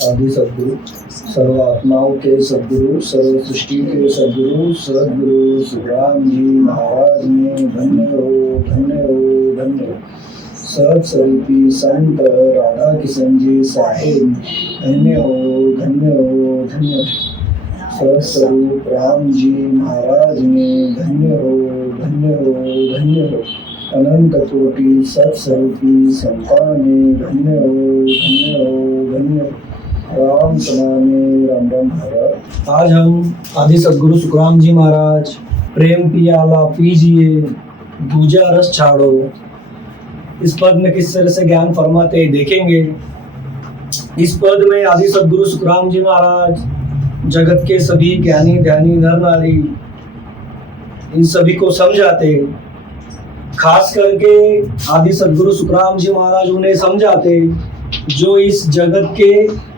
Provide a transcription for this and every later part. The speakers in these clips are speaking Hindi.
आदि सदगुरु, सर्व आत्माओं के सदगुरु, सर्व सृष्टि के सदगुरु सदगुरु सुखराम जी महाराज ने धन्य हो, धन्य हो, धन्य हो। सत्स्वरूपी संत राधा किशन जी साहेब धन्य हो, धन्य हो, धन्य हो। सत्स्वरूप राम जी महाराज ने धन्य हो, धन्य हो, धन्य हो। अनंत कोटि सत्स्वरूपी संताने धन्य हो, धन्य हो, धन्य हो। राम समाने राम राम भारत। आज हम आदि सदगुरु सुखराम जी महाराज प्रेम पियाला पीजिए दूजा रस छाड़ो इस पद में किस तरह से ज्ञान फरमाते देखेंगे। इस पद में आदि सदगुरु सुखराम जी महाराज जगत के सभी ज्ञानी ध्यानी नर नारी इन सभी को समझाते, खास करके आदि सदगुरु सुखराम जी महाराज उन्हें समझाते जो इस जगत के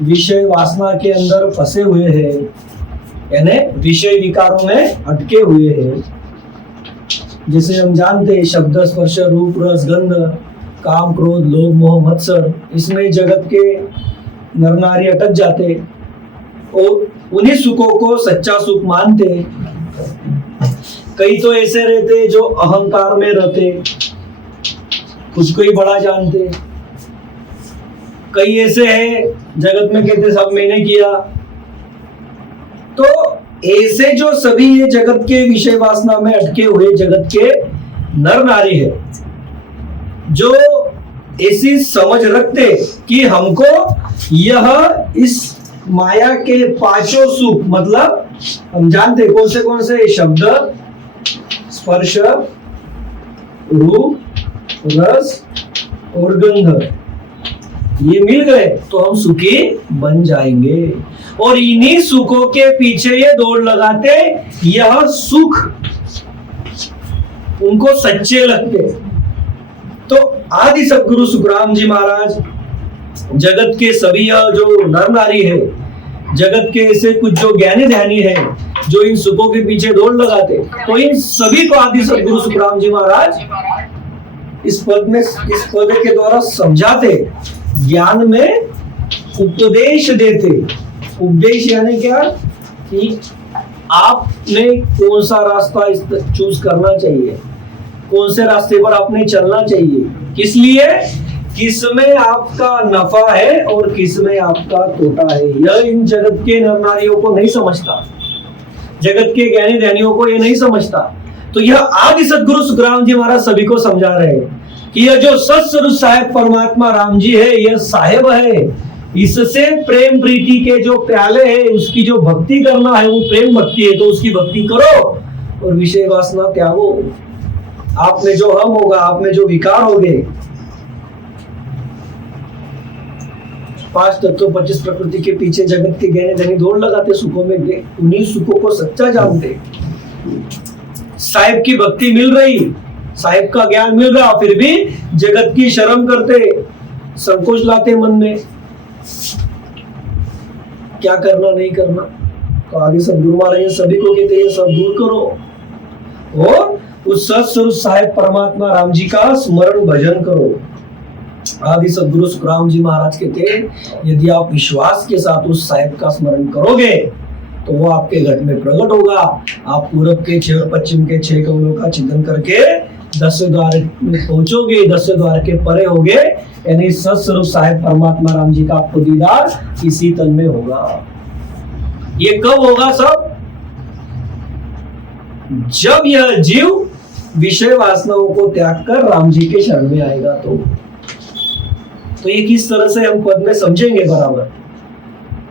विषय वासना के अंदर फंसे हुए हैं, यानी विषय विकारों में अटके हुए हैं। जैसे हम जानते हैं शब्द स्पर्श रूप रस गंध काम क्रोध लोभ मोह मत्सर, इसमें जगत के नर नारी अटक जाते और उन्हीं सुखों को सच्चा सुख मानते। कई तो ऐसे रहते जो अहंकार में रहते, खुद को ही बड़ा जानते। कई ऐसे हैं जगत में कहते सब मैंने किया। तो ऐसे जो सभी ये जगत के विषय वासना में अटके हुए जगत के नर नारी है, जो ऐसी समझ रखते कि हमको यह इस माया के पांचों सुख, मतलब हम जानते कौन से शब्द स्पर्श रूप रस और गंध, ये मिल गए तो हम सुखी बन जाएंगे। और इन्हीं सुखों के पीछे ये दौड़ लगाते, यह सुख उनको सच्चे लगते। तो आदि सदगुरु सुखराम जी महाराज जगत के सभी जो नर नारी है, जगत के ऐसे कुछ जो ज्ञानी ध्यानी है जो इन सुखों के पीछे दौड़ लगाते, तो इन सभी को आदि सदगुरु सुखराम जी महाराज इस पद के द्वारा समझाते, ज्ञान में उपदेश देते। उपदेश यानी क्या कि आपने कौन सा रास्ता चूज करना चाहिए, कौन से रास्ते पर आपने चलना चाहिए, किस लिए, किसमें आपका नफा है और किसमें आपका तोटा है। यह इन जगत के नर नारियों को नहीं समझता, जगत के ज्ञानी ध्यानियों को यह नहीं समझता। तो यह आदि सदगुरु सुखराम जी महाराज सभी को समझा रहे हैं कि यह जो सत्स्वरूप साहेब परमात्मा राम जी है, यह साहेब है। इससे प्रेम प्रीति के जो प्याले हैं उसकी जो भक्ति करना है वो प्रेम भक्ति है, तो उसकी भक्ति करो और विषय वासना त्यागो। आप में जो हम होगा, आप में जो विकार होंगे, 5 तत्व 25 प्रकृति के पीछे जगत के गहने धनी दौड़ लगाते सुखों में, उन्हीं सुखों को सच्चा जानते। साहिब की भक्ति मिल रही, साहिब का ज्ञान मिल रहा, फिर भी जगत की शर्म करते, संकोच लाते मन में, क्या करना नहीं करना। तो आगे सदगुरु महाराज सभी को कहते हैं सब दूर करो और उस सत्स्वरूप साहेब परमात्मा राम जी का स्मरण भजन करो। आदि सदगुरु सुखराम जी महाराज कहते हैं यदि आप विश्वास के साथ उस साहेब का स्मरण करोगे तो वो आपके घर में प्रकट होगा। आप पूरब के 6 और पश्चिम के 6 कमलों का चिंतन करके 10वें द्वार में पहुंचोगे, 10वें द्वार के परे होगे, यानी सत्स्वरूप साहेब परमात्मा राम जी का आपको दीदार इसी तन में होगा। ये कब होगा सब? जब यह जीव विषय वासनाओं को त्याग कर राम जी के शरण में आएगा। तो ये किस तरह से हम पद में समझेंगे बराबर,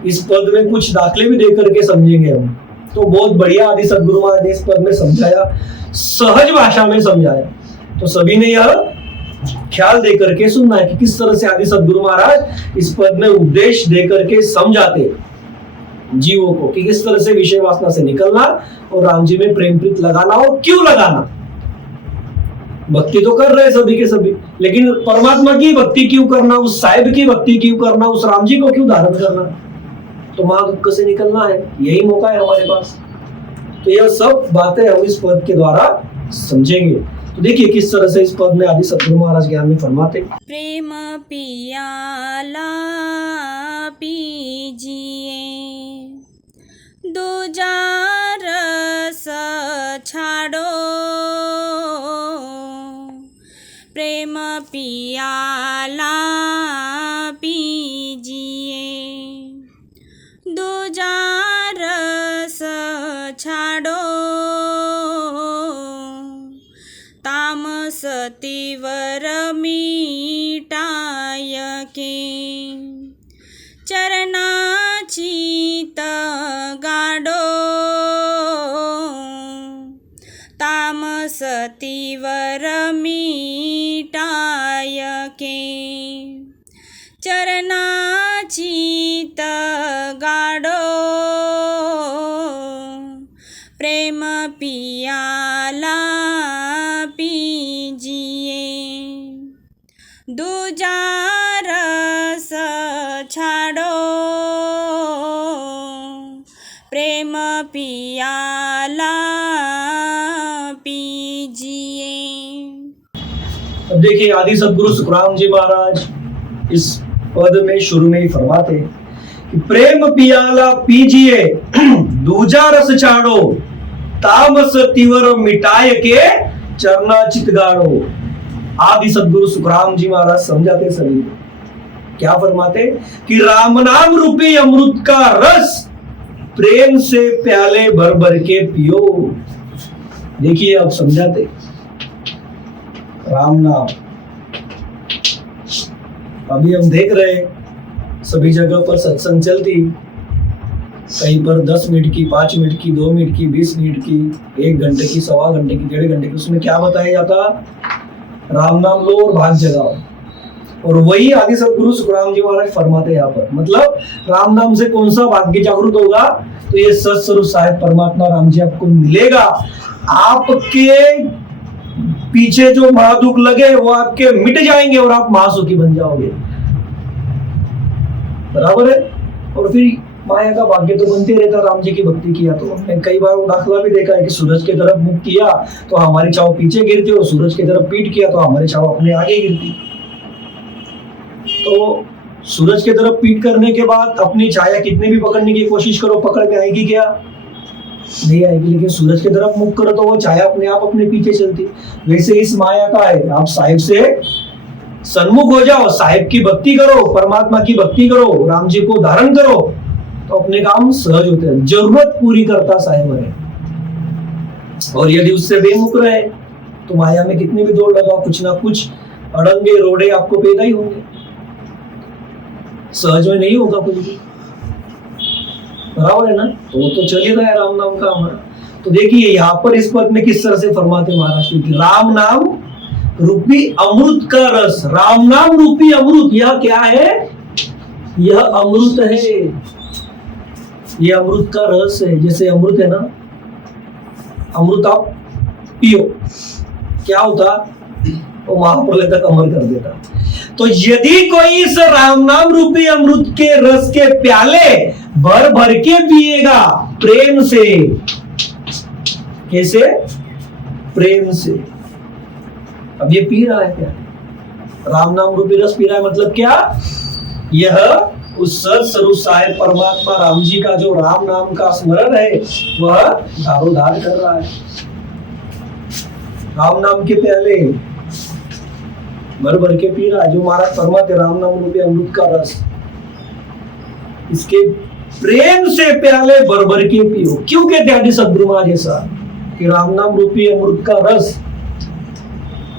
इस पद में कुछ दाखले भी देकर के समझेंगे हम। तो बहुत बढ़िया आदि सदगुरु महाराज ने इस पद में समझाया, सहज भाषा में समझाया। तो सभी ने यह ख्याल दे करके सुनना है कि किस तरह से आदि सदगुरु महाराज इस पद में उपदेश दे करके समझाते जीवों को कि किस तरह से विषय वासना से निकलना और राम जी में प्रेम प्रीत लगाना और क्यों लगाना। भक्ति तो कर रहे सभी के सभी, लेकिन परमात्मा की भक्ति क्यों करना, उस साहिब की भक्ति क्यों करना, उस राम जी को क्यों धारण करना। तो महादुख से निकलना है, यही मौका है हमारे पास। तो यह सब बातें हम इस पद के द्वारा समझेंगे। तो देखिए किस तरह से इस पद में आदि सदगुरु महाराज ज्ञान में फरमाते। प्रेम पियाला पी पियाला पीजिए, दूजा रस छाड़ो, तामस तीव्र मिटाय के, चरणाची गाडो, तामस तीव्र मिटाय के, चरणाची गाडो, प्रेम पियाला पीजिए, दूजा रस छाड़ो, प्रेम पियाला पीजिए। अब देखिए आदि सद्गुरु सुखराम जी महाराज इस पद में शुरू में ही फरमाते कि प्रेम पियाला पीजिए, दूजा रस छाड़ो, तामस तीव्र मिटाय के, चरना चित गाड़ो। आदि सद्गुरु सुखराम जी महाराज समझाते सभी क्या फरमाते कि राम नाम रूपी अमृत का रस प्रेम से प्याले भर भर के पियो। देखिए अब समझाते राम नाम, अभी हम देख रहे सभी जगह पर सत्संग चलती, कहीं पर 10 मिनट की, 5 मिनट की, 2 मिनट की, 20 मिनट की, 1 घंटे की, 1.25 घंटे की, 1.5 घंटे की, उसमें क्या बताया जाता? राम नाम लो और भाग जगाओ। और वही आदि सद्गुरु सुखराम जी महाराज फरमाते यहाँ पर, मतलब राम नाम से कौन सा भाग्य जागृत होगा? तो ये सत्स्वरूप साहिब परमात्मा राम जी आपको मिलेगा। आपके पीछे जो महादुख लगे वो आपके मिट जाएंगे और आप महासुखी बन जाओगे। बराबर है। और फिर माया का भाग्य तो बनते रहता, राम जी की भक्ति किया तो। हमने कई बार वो दाखला भी देखा है कि सूरज की तरफ मुख किया तो हमारी छाव पीछे गिरती, और सूरज की तरफ पीठ किया तो हमारी छाव अपने आगे गिरती। तो सूरज की तरफ पीठ करने के बाद अपनी छाया कितनी भी पकड़ने की कोशिश करो, पकड़ में आएगी क्या? नहीं आएगी। लेकिन सूरज की तरफ मुख करो तो वो छाया अपने आप अपने पीछे चलती। वैसे इस माया का है, आप साहिब से सन्मुख हो जाओ, साहिब की भक्ति करो, परमात्मा की भक्ति करो, राम जी को धारण करो, तो अपने काम सहज होते हैं। जरूरत पूरी करता साहिब है। और यदि उससे बेमुख रहे तो माया में कितने भी दौड़ लगाओ, कुछ ना कुछ अड़ंगे रोड़े आपको पैदा ही होंगे। सहज में नहीं होगा कुछ भी। बराबर है ना? तो वो तो चल ही रहा है राम नाम का हमारा। तो देखिए यहाँ पर इस पद में किस तरह से फरमाते महाराज की, राम नाम रूपी अमृत का रस। राम नाम रूपी अमृत, यह क्या है? यह अमृत है। यह अमृत का रस है। जैसे अमृत है ना, अमृत आप पियो, क्या होता? वो महाप्रलय तक अमर कर देता। तो यदि कोई इस राम नाम रूपी अमृत के रस के प्याले भर भर के पिएगा प्रेम से, कैसे? प्रेम से। अब ये पी रहा है क्या? राम नाम रूपी रस पी रहा है, मतलब क्या? यह उस सत्स्वरूप साहिब परमात्मा राम जी का जो राम नाम का स्मरण है वह दारोदार कर रहा है। राम नाम के प्याले भर भर के पी रहा है, जो महाराज फरमाते राम नाम रूपी अमृत का रस, इसके प्रेम से प्याले भर भर के पियो। क्यों कहते आदि सद्गुरु महाराज ऐसा कि राम नाम रूपी अमृत का रस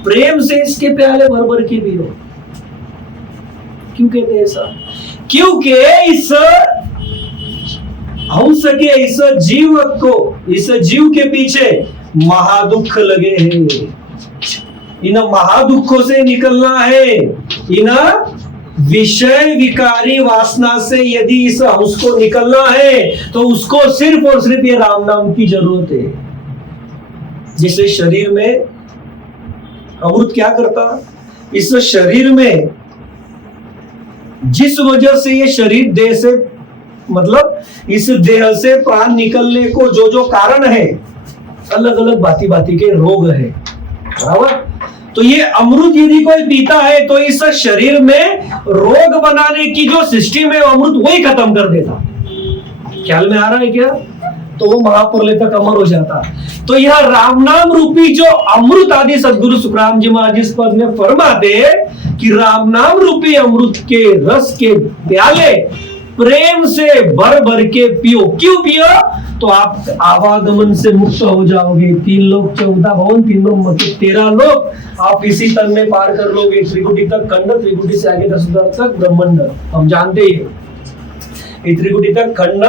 प्रेम से इसके प्याले भर भर के पियो? क्यों कहते हैं ऐसा? क्योंकि इस हंस के, इस जीव को, इस जीव के पीछे महादुख लगे हैं। इन महादुखों से निकलना है। इन विषय विकारी वासना से यदि इस हंस को निकलना है तो उसको सिर्फ और सिर्फ ये राम नाम की जरूरत है। जिसे शरीर में अमृत क्या करता? इस शरीर में जिस वजह से ये शरीर देह से, मतलब इस देह से प्राण निकलने को जो जो कारण है, अलग अलग भांति भांति के रोग है। बराबर? तो ये अमृत यदि कोई पीता है तो इस शरीर में रोग बनाने की जो सिस्टम है अमृत वही खत्म कर देता। ख्याल में आ रहा है क्या? तो वो महाप्रलय तक अमर हो जाता। तो यह राम नाम रूपी जो अमृत आदि सद्गुरु सुखराम जी महाराज इस पद में फरमाते कि राम नाम रूपी अमृत के रस के प्याले प्रेम से भर भर के पियो। क्यों पियो? तो आप आवागमन से मुक्त हो जाओगे। 3 लोक 14 भवन 3 ब्रह्म के 13 लोक आप इसी तन में पार कर लोगे। त्रिकुटी तक खंड, त्रिकुटी से आगे 10,000 तक ब्रह्मांड, हम जानते ही ये त्रिकुटी तक खंड,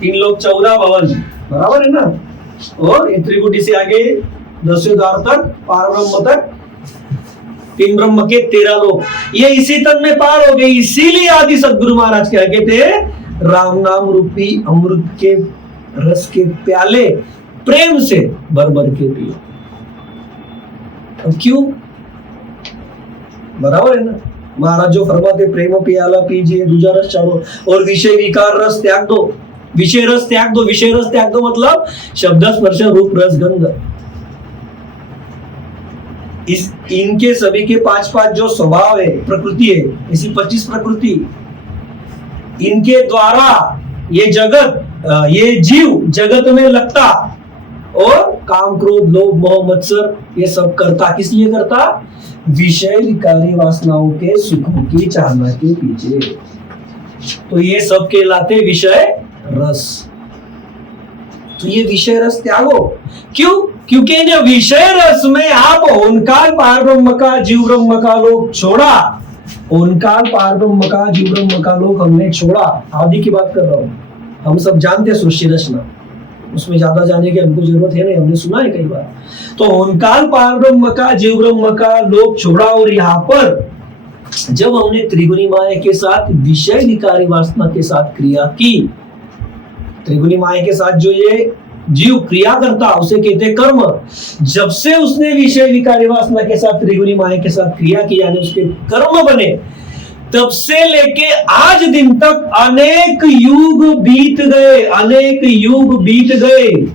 3 लोक 14 भवन, बराबर है ना। और त्रिकुटी से आगे 10,000 तक पार ब्रह्म तक 3 ब्रह्म के 13 लोक, ये इसी तन में पार हो गए। इसीलिए आदि सदगुरु महाराज क्या कहते थे, राम नाम रूपी अमृत के रस के प्याले प्रेम से भर भर के पियो। क्यों? बराबर है ना। महाराज जो फरमाते प्रेम प्याला पीजिए, दूजा रस चाहो और विषय विकार रस त्याग दो। विषय रस त्याग दो। विषय रस त्याग दो मतलब शब्द स्पर्श रूप रस गंध, इनके सभी के 5 जो स्वभाव है, प्रकृति है, इसी 25 प्रकृति, इनके द्वारा ये जगत, ये जीव जगत में लगता और काम क्रोध लोभ मोह मत्सर ये सब करता। किस लिए करता? विषय विकारी वासनाओं के सुखों की चाहना के पीछे। तो ये सब कहलाते विषय रस। तो ये विषय रस त्यागो। क्यों? क्योंकि विषय रस में आप ओंकार पार ब्रह्म का जीव ब्रह्म का लोक छोड़ा। ओंकार पार ब्रह्म का जीव ब्रह्म का लोक हमने छोड़ा। आदि की बात कर रहा हूं। हम सब जानते हैं सृष्टि रचना, उसमें ज्यादा जाने की हमको जरूरत है नहीं, हमने सुना है कई बार। तो ओंकार पार ब्रह्म का जीव ब्रह्म का लोक छोड़ा और यहाँ पर जब हमने त्रिगुणी माया के साथ विषय विकारी वासना के साथ क्रिया की, त्रिगुणी माया के साथ जो ये जीव क्रिया करता उसे कहते हैं कर्म। जब से उसने विषय विकारी वासना के साथ त्रिगुणी माया के साथ क्रिया की, यानी उसके कर्म बने, तब से लेके आज दिन तक अनेक युग बीत गए, अनेक युग बीत गए।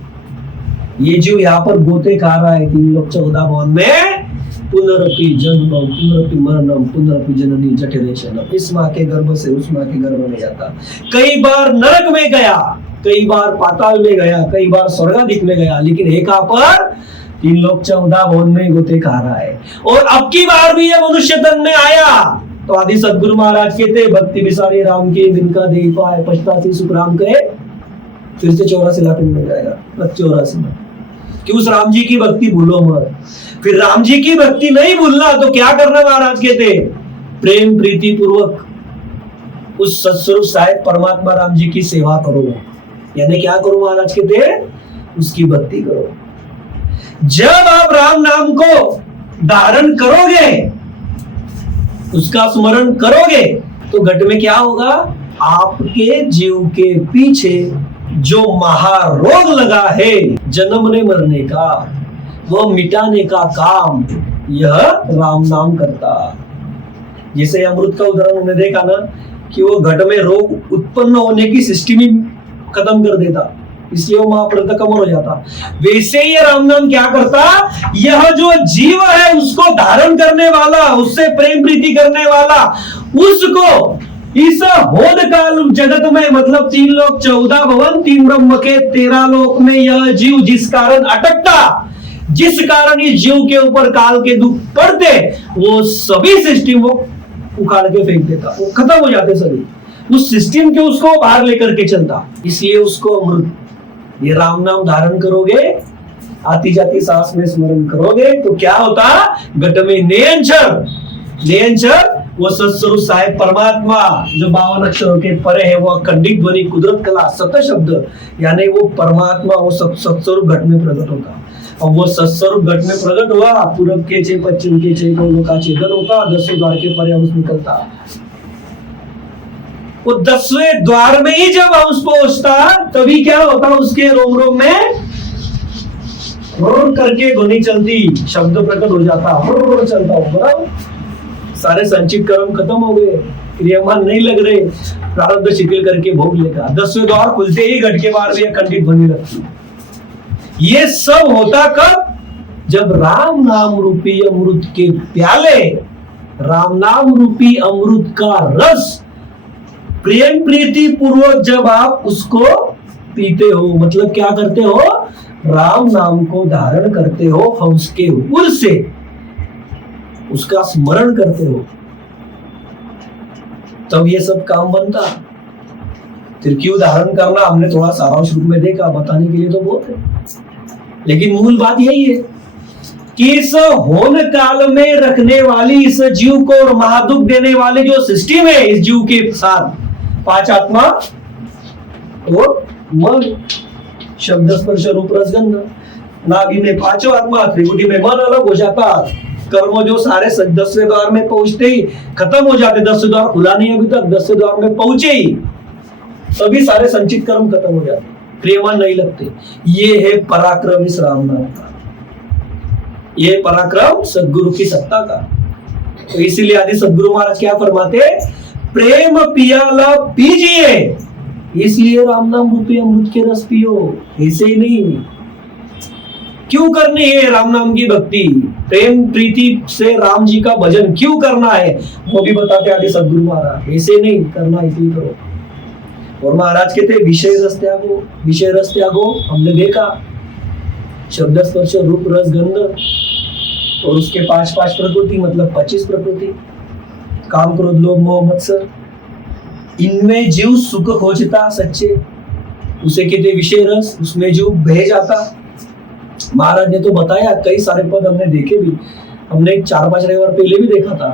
ये जीव यहाँ पर गोते खा रहा है 3 लोक 14 भवन में। पुनरपि जन्मम पुनरपि मरणम पुनरपि जननी जठरेशनम। इस माँ के गर्भ से उस माँ के गर्भ में जाता। कई बार नरक में गया, कई बार पाताल में गया, कई बार स्वर्गाधिक में गया, लेकिन एक पर 3 लोक 14 भवन में गोते खा रहा है। और अब की बार भी ये मनुष्य तन में आया तो आदि सदगुरु महाराज कहते भक्ति विसारी राम के जिनका देह पाए पछतासी सुख राम कहे, फिर से 84 लाख मिल जाएगा 84 में। कि उस राम जी की भक्ति भूलो मत। फिर राम जी की भक्ति नहीं भूलना तो क्या करना? महाराज कहते प्रेम प्रीति पूर्वक उस सत्स्वरूप साहिब परमात्मा राम जी की सेवा करो। यानी क्या करो? महाराज कहते उसकी भक्ति करो। जब आप राम नाम को धारण करोगे, उसका स्मरण करोगे, तो घट में क्या होगा? आपके जीव के पीछे जो महारोग लगा है जन्मने मरने का, वो मिटाने का काम यह राम नाम करता। जैसे अमृत का उदाहरण हमने देखा ना कि वो घट में रोग उत्पन्न होने की सिस्टम ही खत्म कर देता, इसलिए वो महाप्रत कमर हो जाता। वैसे ये राम नाम क्या करता? यह जो जीव है उसको धारण करने वाला, उससे प्रेम प्रीति करने वाला, उसको इस होद काल जगत में, मतलब 3 लोक 14 भवन 3 ब्रह्म के 13 लोक में यह जीव जिस कारण अटकता, जिस कारण इस जीव के ऊपर काल के दुख पड़ते, वो सभी सिस्टम वो उखाड़ के फेंक देता, वो खत्म हो जाते सभी। उस सिस्टम के उसको बाहर लेकर के चलता। इसलिए उसको अमृत, ये राम नाम धारण करोगे, आती जाती सांस में स्मरण करोगे तो क्या होता? घट में नेयंचर वो सत्स्वरूप साहिब परमात्मा जो 52 अक्षरों के परे है, वो अखंडित ध्वनि कुदरत कला सत शब्द, यानी वो परमात्मा वो सत्स्वरूप घट में प्रकट होता। और वो सत्स्वरूप घट में प्रकट हुआ, पूरब के चे पश्चिम के चे दोनों का चेतन होता, 10वें द्वार के परे अंश निकलता। वो 10वें द्वार में ही जब अंश पहुंचता तभी क्या होता? उसके रोम रोम में करके ध्वनि चलती, शब्द प्रकट हो जाता, चलता हो। बराबर सारे संचित कर्म खत्म हो गए, क्रियामान नहीं लग रहे, प्रारब्ध शिथिल करके भोग लेगा। 10वें द्वार खुलते ही घट के बाहर भी अखंडित ध्वनि लगती। ये सब होता कब? जब राम नाम रूपी अमृत के प्याले, राम नाम रूपी अमृत का रस प्रेम प्रीति पूर्वक जब आप उसको पीते हो, मतलब क्या करते हो? राम नाम को धारण करते हो हंस के उर से। उसका स्मरण करते हो, तब ये सब काम बनता। त्रिकी उदाहरण करना हमने थोड़ा सारांश रूप में देखा, बताने के लिए तो बहुत है, लेकिन मूल बात यही है कि इस होन काल में रखने वाली इस जीव को और महादुख देने वाले जो सिस्टम है इस जीव के साथ, 5 आत्मा और मन, शब्द स्पर्श रूप रस गंध। नाभि में 5 आत्मा, त्रिकुटी में मन अलग हो जाता, कर्म जो सारे 10वें द्वार में पहुंचते ही खत्म हो जाते, 10वें द्वार खुला नहीं अभी तक, 10वें द्वार में पहुंचे ही सभी सारे संचित कर्म खत्म हो जाते, क्रियमान नहीं लगते। ये है पराक्रम इस राम नाम का, ये पराक्रम सदगुरु की सत्ता का। तो इसीलिए आदि सदगुरु महाराज क्या फरमाते, प्रेम पियाला पीजिए, इसलिए राम नाम रूपी अमृत के रस पियो। ऐसे ही नहीं, क्यों करनी है राम नाम की भक्ति, प्रेम प्रीति से राम जी का भजन क्यों करना है, वो भी बताते आदि सदगुरु महाराज। ऐसे नहीं करना, इसलिए करो। और महाराज कहते विषय रस त्यागो, विषय रस त्यागो। हमने देखा शब्द स्पर्श रूप रस गंध, और उसके 5 प्रकृति, मतलब 25 प्रकृति, काम क्रोध लोभ मोह मत्सर, इनमें जीव सुख खोजता सच्चे, उसे कहते विषय रस, उसमें जीव बह जाता। महाराज ने तो बताया, कई सारे पद हमने देखे भी, हमने 4-5 रविवार पहले भी देखा था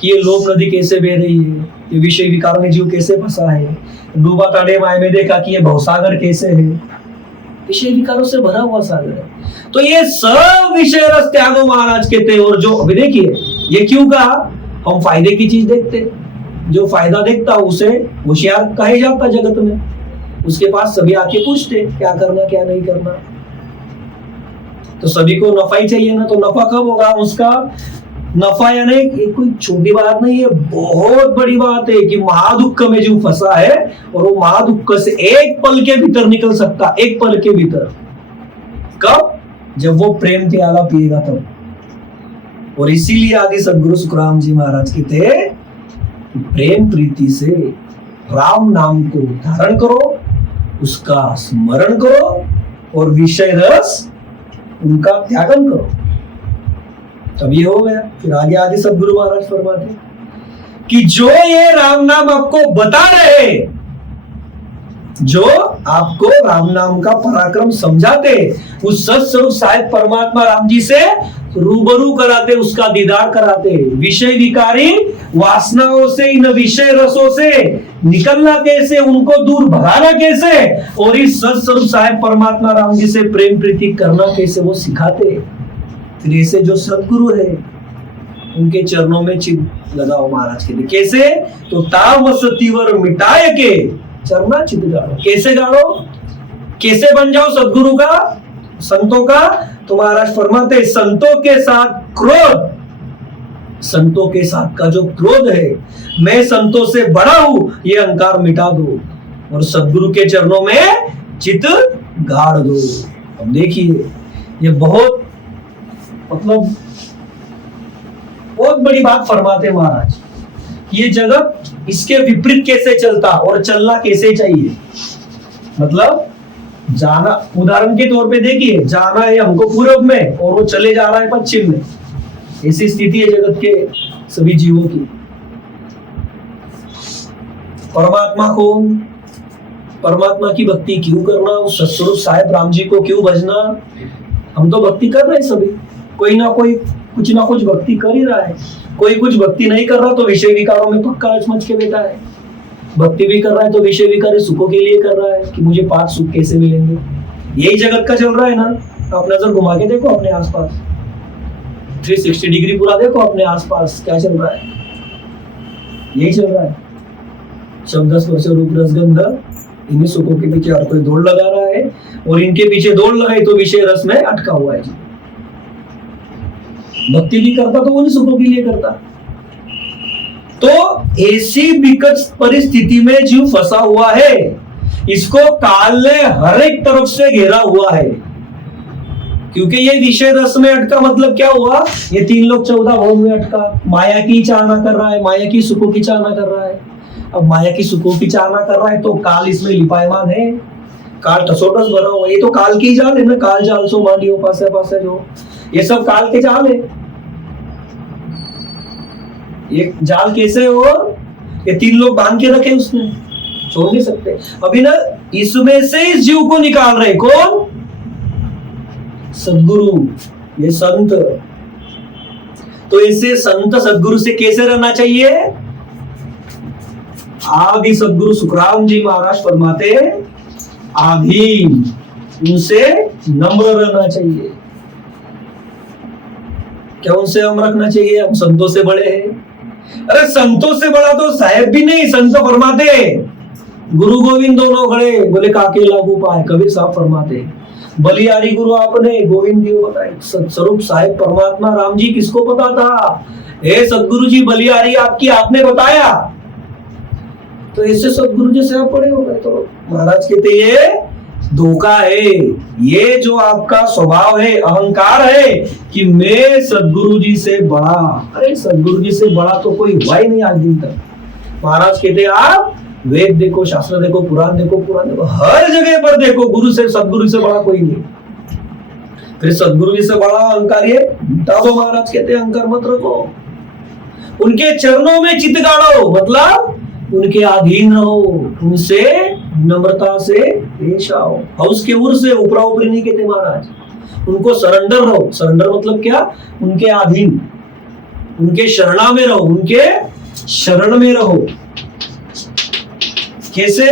कि ये लोभ नदी कैसे बह रही है, ये विषय विकार में जीव कैसे फंसा है। डूबा ताड़े माय में देखा कि ये भवसागर कैसे है, विषय विकारों से भरा हुआ सागर है। तो ये सब विषय रस त्यागो महाराज कहते हैं। और जो अभी देखिए ये क्यों कहा, हम फायदे की चीज देखते, जो फायदा देखता उसे होशियार कहे जाता जगत में, उसके पास सभी आके पूछते क्या करना क्या नहीं करना। तो सभी को नफा ही चाहिए ना, तो नफा कब होगा उसका, नफा यानी कोई छोटी बात नहीं है, बहुत बड़ी बात है कि महादुख में जो फंसा है और वो महादुख से एक पल के भीतर निकल सकता, एक पल के भीतर। कब, जब वो प्रेम प्याला पिएगा तब। और इसीलिए आदि सदगुरु सुखराम जी महाराज कहते हैं प्रेम प्रीति से राम नाम को धारण करो, उसका स्मरण करो और विषय रस उनका त्यागन करो, तब ये हो गया। फिर आगे आदि सदगुरु महाराज फरमाते कि जो ये राम नाम आपको बता रहे, जो आपको राम नाम का पराक्रम समझाते, उस सत्स्वरूप साहिब परमात्मा राम जी से रूबरू कराते, उसका दीदार कराते, विषय विकारी वासनाओं से, इन विषय रसों से निकलना कैसे, उनको दूर भगाना कैसे, और इस सत्स्वरूप साहिब परमात्मा राम जी से प्रेम प्रीति करना कैसे, वो सिखाते। फिर ऐसे जो सदगुरु है उनके चरणों में चित लगाओ महाराज के लिए। कैसे, तो तामस तीवर मिटाए के चरना चित गाड़ो। कैसे गाड़ो, कैसे बन जाओ सदगुरु का, संतों का, तो महाराज फरमाते संतों के साथ क्रोध, संतों के साथ का जो क्रोध है, मैं संतों से बड़ा हूं, ये अहंकार मिटा दो और सदगुरु के चरणों में चित गाड़ दो। अब देखिए ये बहुत मतलब बहुत बड़ी बात फरमाते महाराज। ये जगत इसके विपरीत कैसे चलता और चलना कैसे चाहिए, मतलब जाना, उदाहरण के तौर पे देखिए, जाना है हमको पूर्व में और वो चले जा रहा है पश्चिम में, ऐसी स्थिति है जगत के सभी जीवों की। परमात्मा को, परमात्मा की भक्ति क्यों करना, उस सत्स्वरूप साहिब राम जी को क्यों भजना। हम तो भक्ति कर रहे हैं सभी, कोई ना कोई कुछ ना कुछ भक्ति कर ही रहा है, कोई कुछ भक्ति नहीं कर रहा तो विषय विकारों में पक्का रचमच के बैठा है। भक्ति भी कर रहा है तो विषय विकार सुखों के लिए कर रहा है कि मुझे 5 सुख कैसे मिलेंगे। यही जगत का चल रहा है ना। आप नजर घुमा के देखो अपने आसपास, 360 डिग्री पूरा देखो अपने आसपास क्या चल रहा है, यही चल रहा है। शब्द स्पर्श रूप रस गंध, इन्हीं सुखों के पीछे हर कोई दौड़ लगा रहा है और इनके पीछे दौड़ लगाई तो विषय रस में अटका हुआ है। भक्ति भी करता तो वो नहीं सुखों के लिए करता। तो ऐसी विकट परिस्थिति में जीव फंसा हुआ है, इसको काल ने हर एक तरफ से घेरा हुआ है, क्योंकि ये विषय रस में अटका। मतलब क्या हुआ, ये 3 लोग 14 भवन में अटका, माया की चाहना कर रहा है, माया की सुखों की चाहना कर रहा है। अब माया की सुखों की चाहना कर रहा है तो काल इसमें लिपायमान है, काल टसोटस भरा हुआ। ये तो काल की जाल है ना, काल जाल सो मांडियो पासे पासे, जो ये सब काल के जाल है। ये जाल कैसे हो, ये 3 लोग बांध के रखे उसने, छोड़ नहीं सकते। अभी ना इसमें से इस जीव को निकाल रहे कौन? सद्गुरु, ये संत। तो इसे संत सद्गुरु से कैसे रहना चाहिए? आदि सद्गुरु सुखराम जी महाराज फरमाते आधीन, उनसे नम्र रहना चाहिए। क्या उनसे हम रखना चाहिए? हम संतों से बड़े हैं। अरे संतों से बड़ा तो साहेब भी नहीं, संत फरमाते गुरु गोविंद दोनों खड़े, बोले काके लागू पाए, कबीर साहब फरमाते बलियारी गुरु आपने, गोविंद जी बताए सत्स्वरूप साहेब परमात्मा राम जी किसको पता था? हे सदगुरु जी बलियारी आपकी आपने बताया। तो इससे सदगुरु जी से आप पड़े हो गए। तो महाराज कहते ये धोखा है, ये जो आपका स्वभाव है, अहंकार है कि मैं सदगुरु जी से बड़ा। अरे सदगुरु जी से बड़ा तो कोई हुआ ही नहीं आज दिन तक। महाराज कहते आप वेद देखो, शास्त्र देखो, पुराण देखो, हर जगह पर देखो गुरु से सदगुरु से बड़ा कोई नहीं। फिर सदगुरु जी से बड़ा अहंकार ये मिटा दो। महाराज कहते अहंकार मत रखो, उनके चरणों में चित्त गाड़ो, मतलब उनके अधीन रहो, उनसे नम्रता से पेश आओ। हाउस के उर से ऊपरा ऊपरी नहीं कहते महाराज, उनको सरेंडर रहो। सरेंडर मतलब क्या? उनके अधीन, उनके शरणा में रहो, उनके शरण में रहो। कैसे?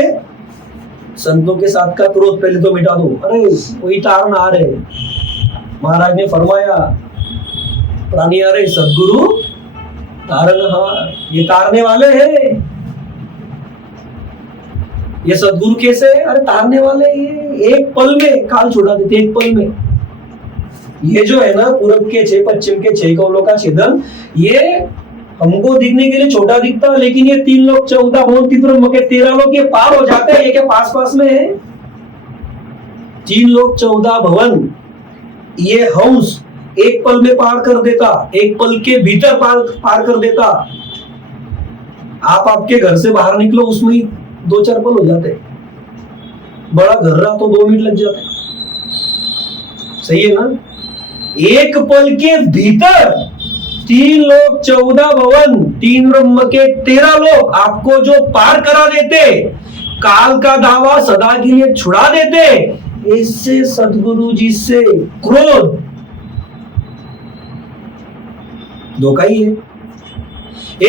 संतों के साथ का क्रोध पहले तो मिटा दो। अरे वही तारण आ रहे, महाराज ने फरमाया प्राणी आ रहे, सदगुरु तारणहार, ये तारने वाले हैं। ये सदगुरु कैसे? अरे तारने वाले, ये एक पल में काल छुड़ा देते, एक पल में। ये जो है ना पूरब के 6 पश्चिम के 6 कौलों का छेदन, ये हमको दिखने के लिए छोटा दिखता है, लेकिन ये 3 लोग 14 भवन 13 लोग ये पार हो जाते हैं। ये क्या पास में है? 3 लोग 14 भवन ये हंस एक पल में पार कर देता, एक पल के भीतर पार कर देता। आप आपके घर से बाहर निकलो, उसमें ही 2-4 पल हो जाते। बड़ा घर रहा तो 2 मिनट लग जाते। सही है ना? एक पल के भीतर 3 लोग 14 भवन, 3 ब्रह्म के 13 लोग आपको जो पार करा देते, काल का दावा सदा के लिए छुड़ा देते। इससे सदगुरु जी से क्रोध धोखा ही है।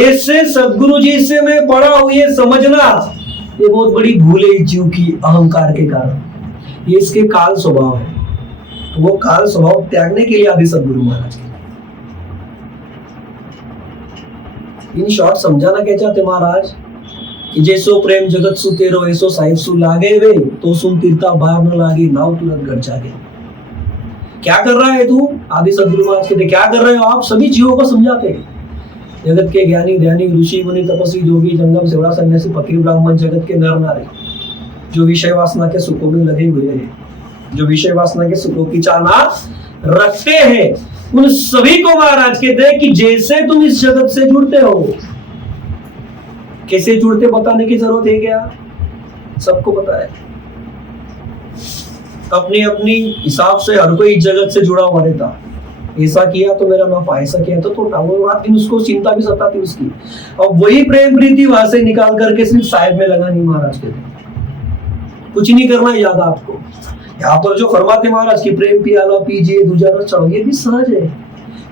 इससे सदगुरु जी से मैं बड़ा हूं ये समझना, ये बहुत बड़ी भूल है जीव की, अहंकार के कारण। ये इसके काल स्वभाव है। तो वो काल स्वभाव त्यागने के लिए आदि सदगुरु महाराज के। इन शॉर्ट समझाना क्या चाहते महाराज कि जैसो प्रेम जगत सु तेरो ऐसो साहिब सु लागे वे, तो सुन तीर्था बाहर न लागे नाव तुरंत घर जागे। क्या कर रहा है तू? आदि सदगुरु महाराज कहते क्या कर रहे हो आप? सभी जीवों को समझाते हैं। जगत के ज्ञानी ध्यानी ऋषि मुनि तपस्वी जोगी जंगम सेवड़ा सन्यासी फकीर ब्राह्मण जगत के नर नारी जो विषय वासना के सुखों में लगे हुए हैं, जो विषय वासना के सुखों की चाहना रखते हैं, उन सभी को महाराज कहते हैं कि जैसे तुम इस जगत से जुड़ते हो, कैसे जुड़ते बताने की जरूरत है क्या? सबको पता है। अपनी अपनी हिसाब से हर कोई इस जगत से जुड़ा हुआ रहता। ऐसा किया तो मेरा नफा, ऐसा किया तो वो रात दिन उसको चिंता भी सताती उसकी। और वही प्रेम प्रीति वहां से निकाल करके सिर्फ साहिब में लगानी महाराज कहते। कुछ नहीं करना याद आपको। यहाँ पर जो फरमाते महाराज की प्रेम पियाला पीजिए दूजा रस चढ़ो, ये भी सहज है।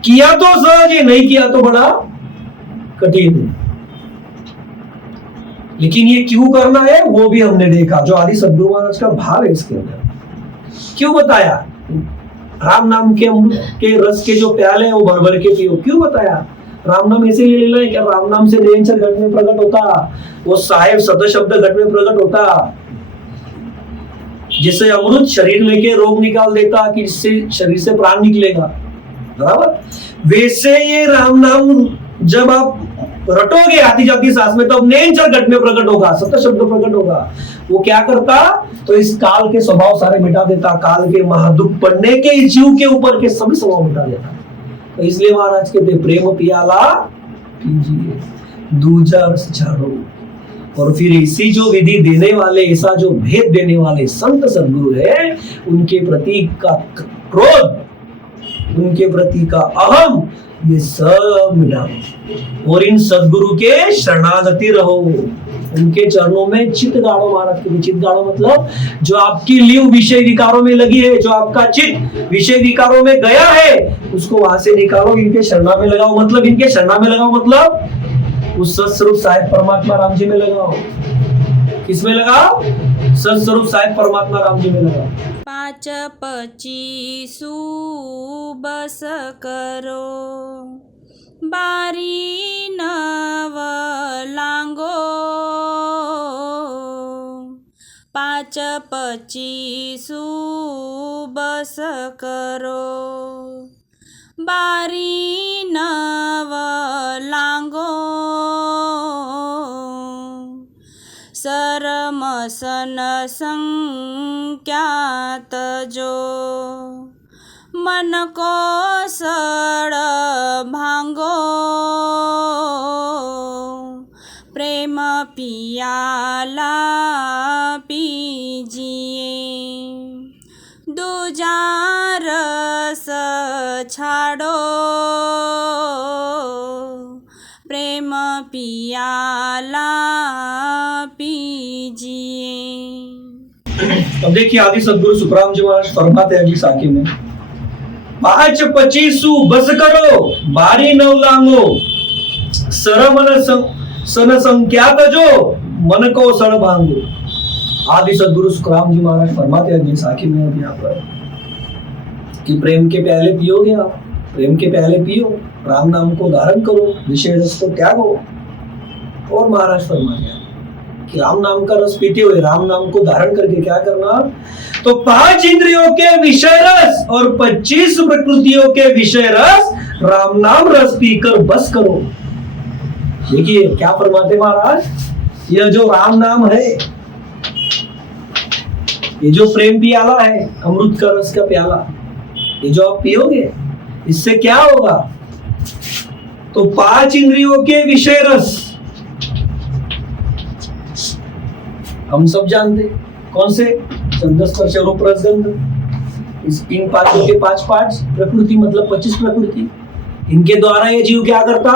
किया तो सहज है, नहीं किया तो बड़ा कठिन है। लेकिन ये क्यों करना है वो भी हमने देखा, जो आदि सदगुरु महाराज का भाव है इसके अंदर। क्यों बताया? राम नाम के अमृत के रस के जो प्याले हैं वो भर भर के पियो। क्यों बताया? राम नाम ऐसे ले लेना है क्या? राम नाम से निरंतर घट में प्रकट होता, वो साहेब सद शब्द घट में प्रकट होता, जिससे अमृत शरीर में के रोग निकाल देता, कि जिससे शरीर से प्राण निकलेगा। बराबर वैसे ये राम नाम जब आप रटोगे आती जाती सांस में, तब निरंतर घट में प्रकट होगा, सत्य शब्द प्रकट होगा। वो क्या करता? तो इस काल के स्वभाव सारे मिटा देता, काल के महादुख पड़ने के इस जीव के ऊपर के सभी स्वभाव मिटा देता। तो इसलिए महाराज कहते प्रेम पियाला पीजिए दूजा रस छाड़ो। और फिर इसी जो विधि देने वाले, ऐसा जो भेद देने वाले संत सदगुरु है, उनके प्रति का क्रोध, उनके प्रति का अहम ये सब मिटाओ और इन सदगुरु के शरणागति रहो, उनके चरणों में चित्त गाड़ो। महाराज के चित्त गाड़ो मतलब जो आपकी लीव विषय विकारों में लगी है, जो आपका चित्त विषय विकारों में गया है, उसको वहां से निकालो, इनके शरणा में लगाओ। मतलब इनके शरणा में लगाओ मतलब उस सत्स्वरूप साहिब परमात्मा राम जी में लगाओ। किसमें लगाओ? सत्स्वरूप साहिब परमात्मा राम जी में लगाओ। 5 25 बस करो, बारी नव लांगो। 5 25 बस करो, बारी नव लांगो। सरमसन संख्यात जो, मन को सड़ भांगो। प्रेम पियाला पीजिए, दूजा रस छाड़ो। प्रेम पियाला पीजिए। अब देखिए आदि सदगुरु सुखराम जी महाराज फरमाते हैं जी साखी में, 5 25 बस करो, बारी नव लांगो। सरमन सन संख्यात जो, मन को सड़ भांगो। आदि सदगुरु सुखराम जी महाराज फरमाते हैं जी साखी में अब यहाँ पर कि प्रेम के प्याले पियोगे आप, प्रेम के प्याले पियो, राम नाम को धारण करो, विषय रस को त्यागो। और महाराज फरमाते हैं कि राम नाम का रस पीते हुए, राम नाम को धारण करके क्या करना? तो 5 इंद्रियों के विषय रस और 25 प्रकृतियों के विषय रस राम नाम रस पीकर बस करो। देखिए क्या फरमाते महाराज, यह जो राम नाम है, ये जो प्रेम प्याला है, अमृत का रस का प्याला, ये जो आप पियोगे, इससे क्या होगा? तो 5 इंद्रियों के विषय रस हम सब जानते, कौन से? शब्द स्पर्श रूप रस गंध। इन पांचों के 5 पार्ट्स, प्रकृति मतलब 25 प्रकृति, इनके द्वारा ये जीव क्या करता?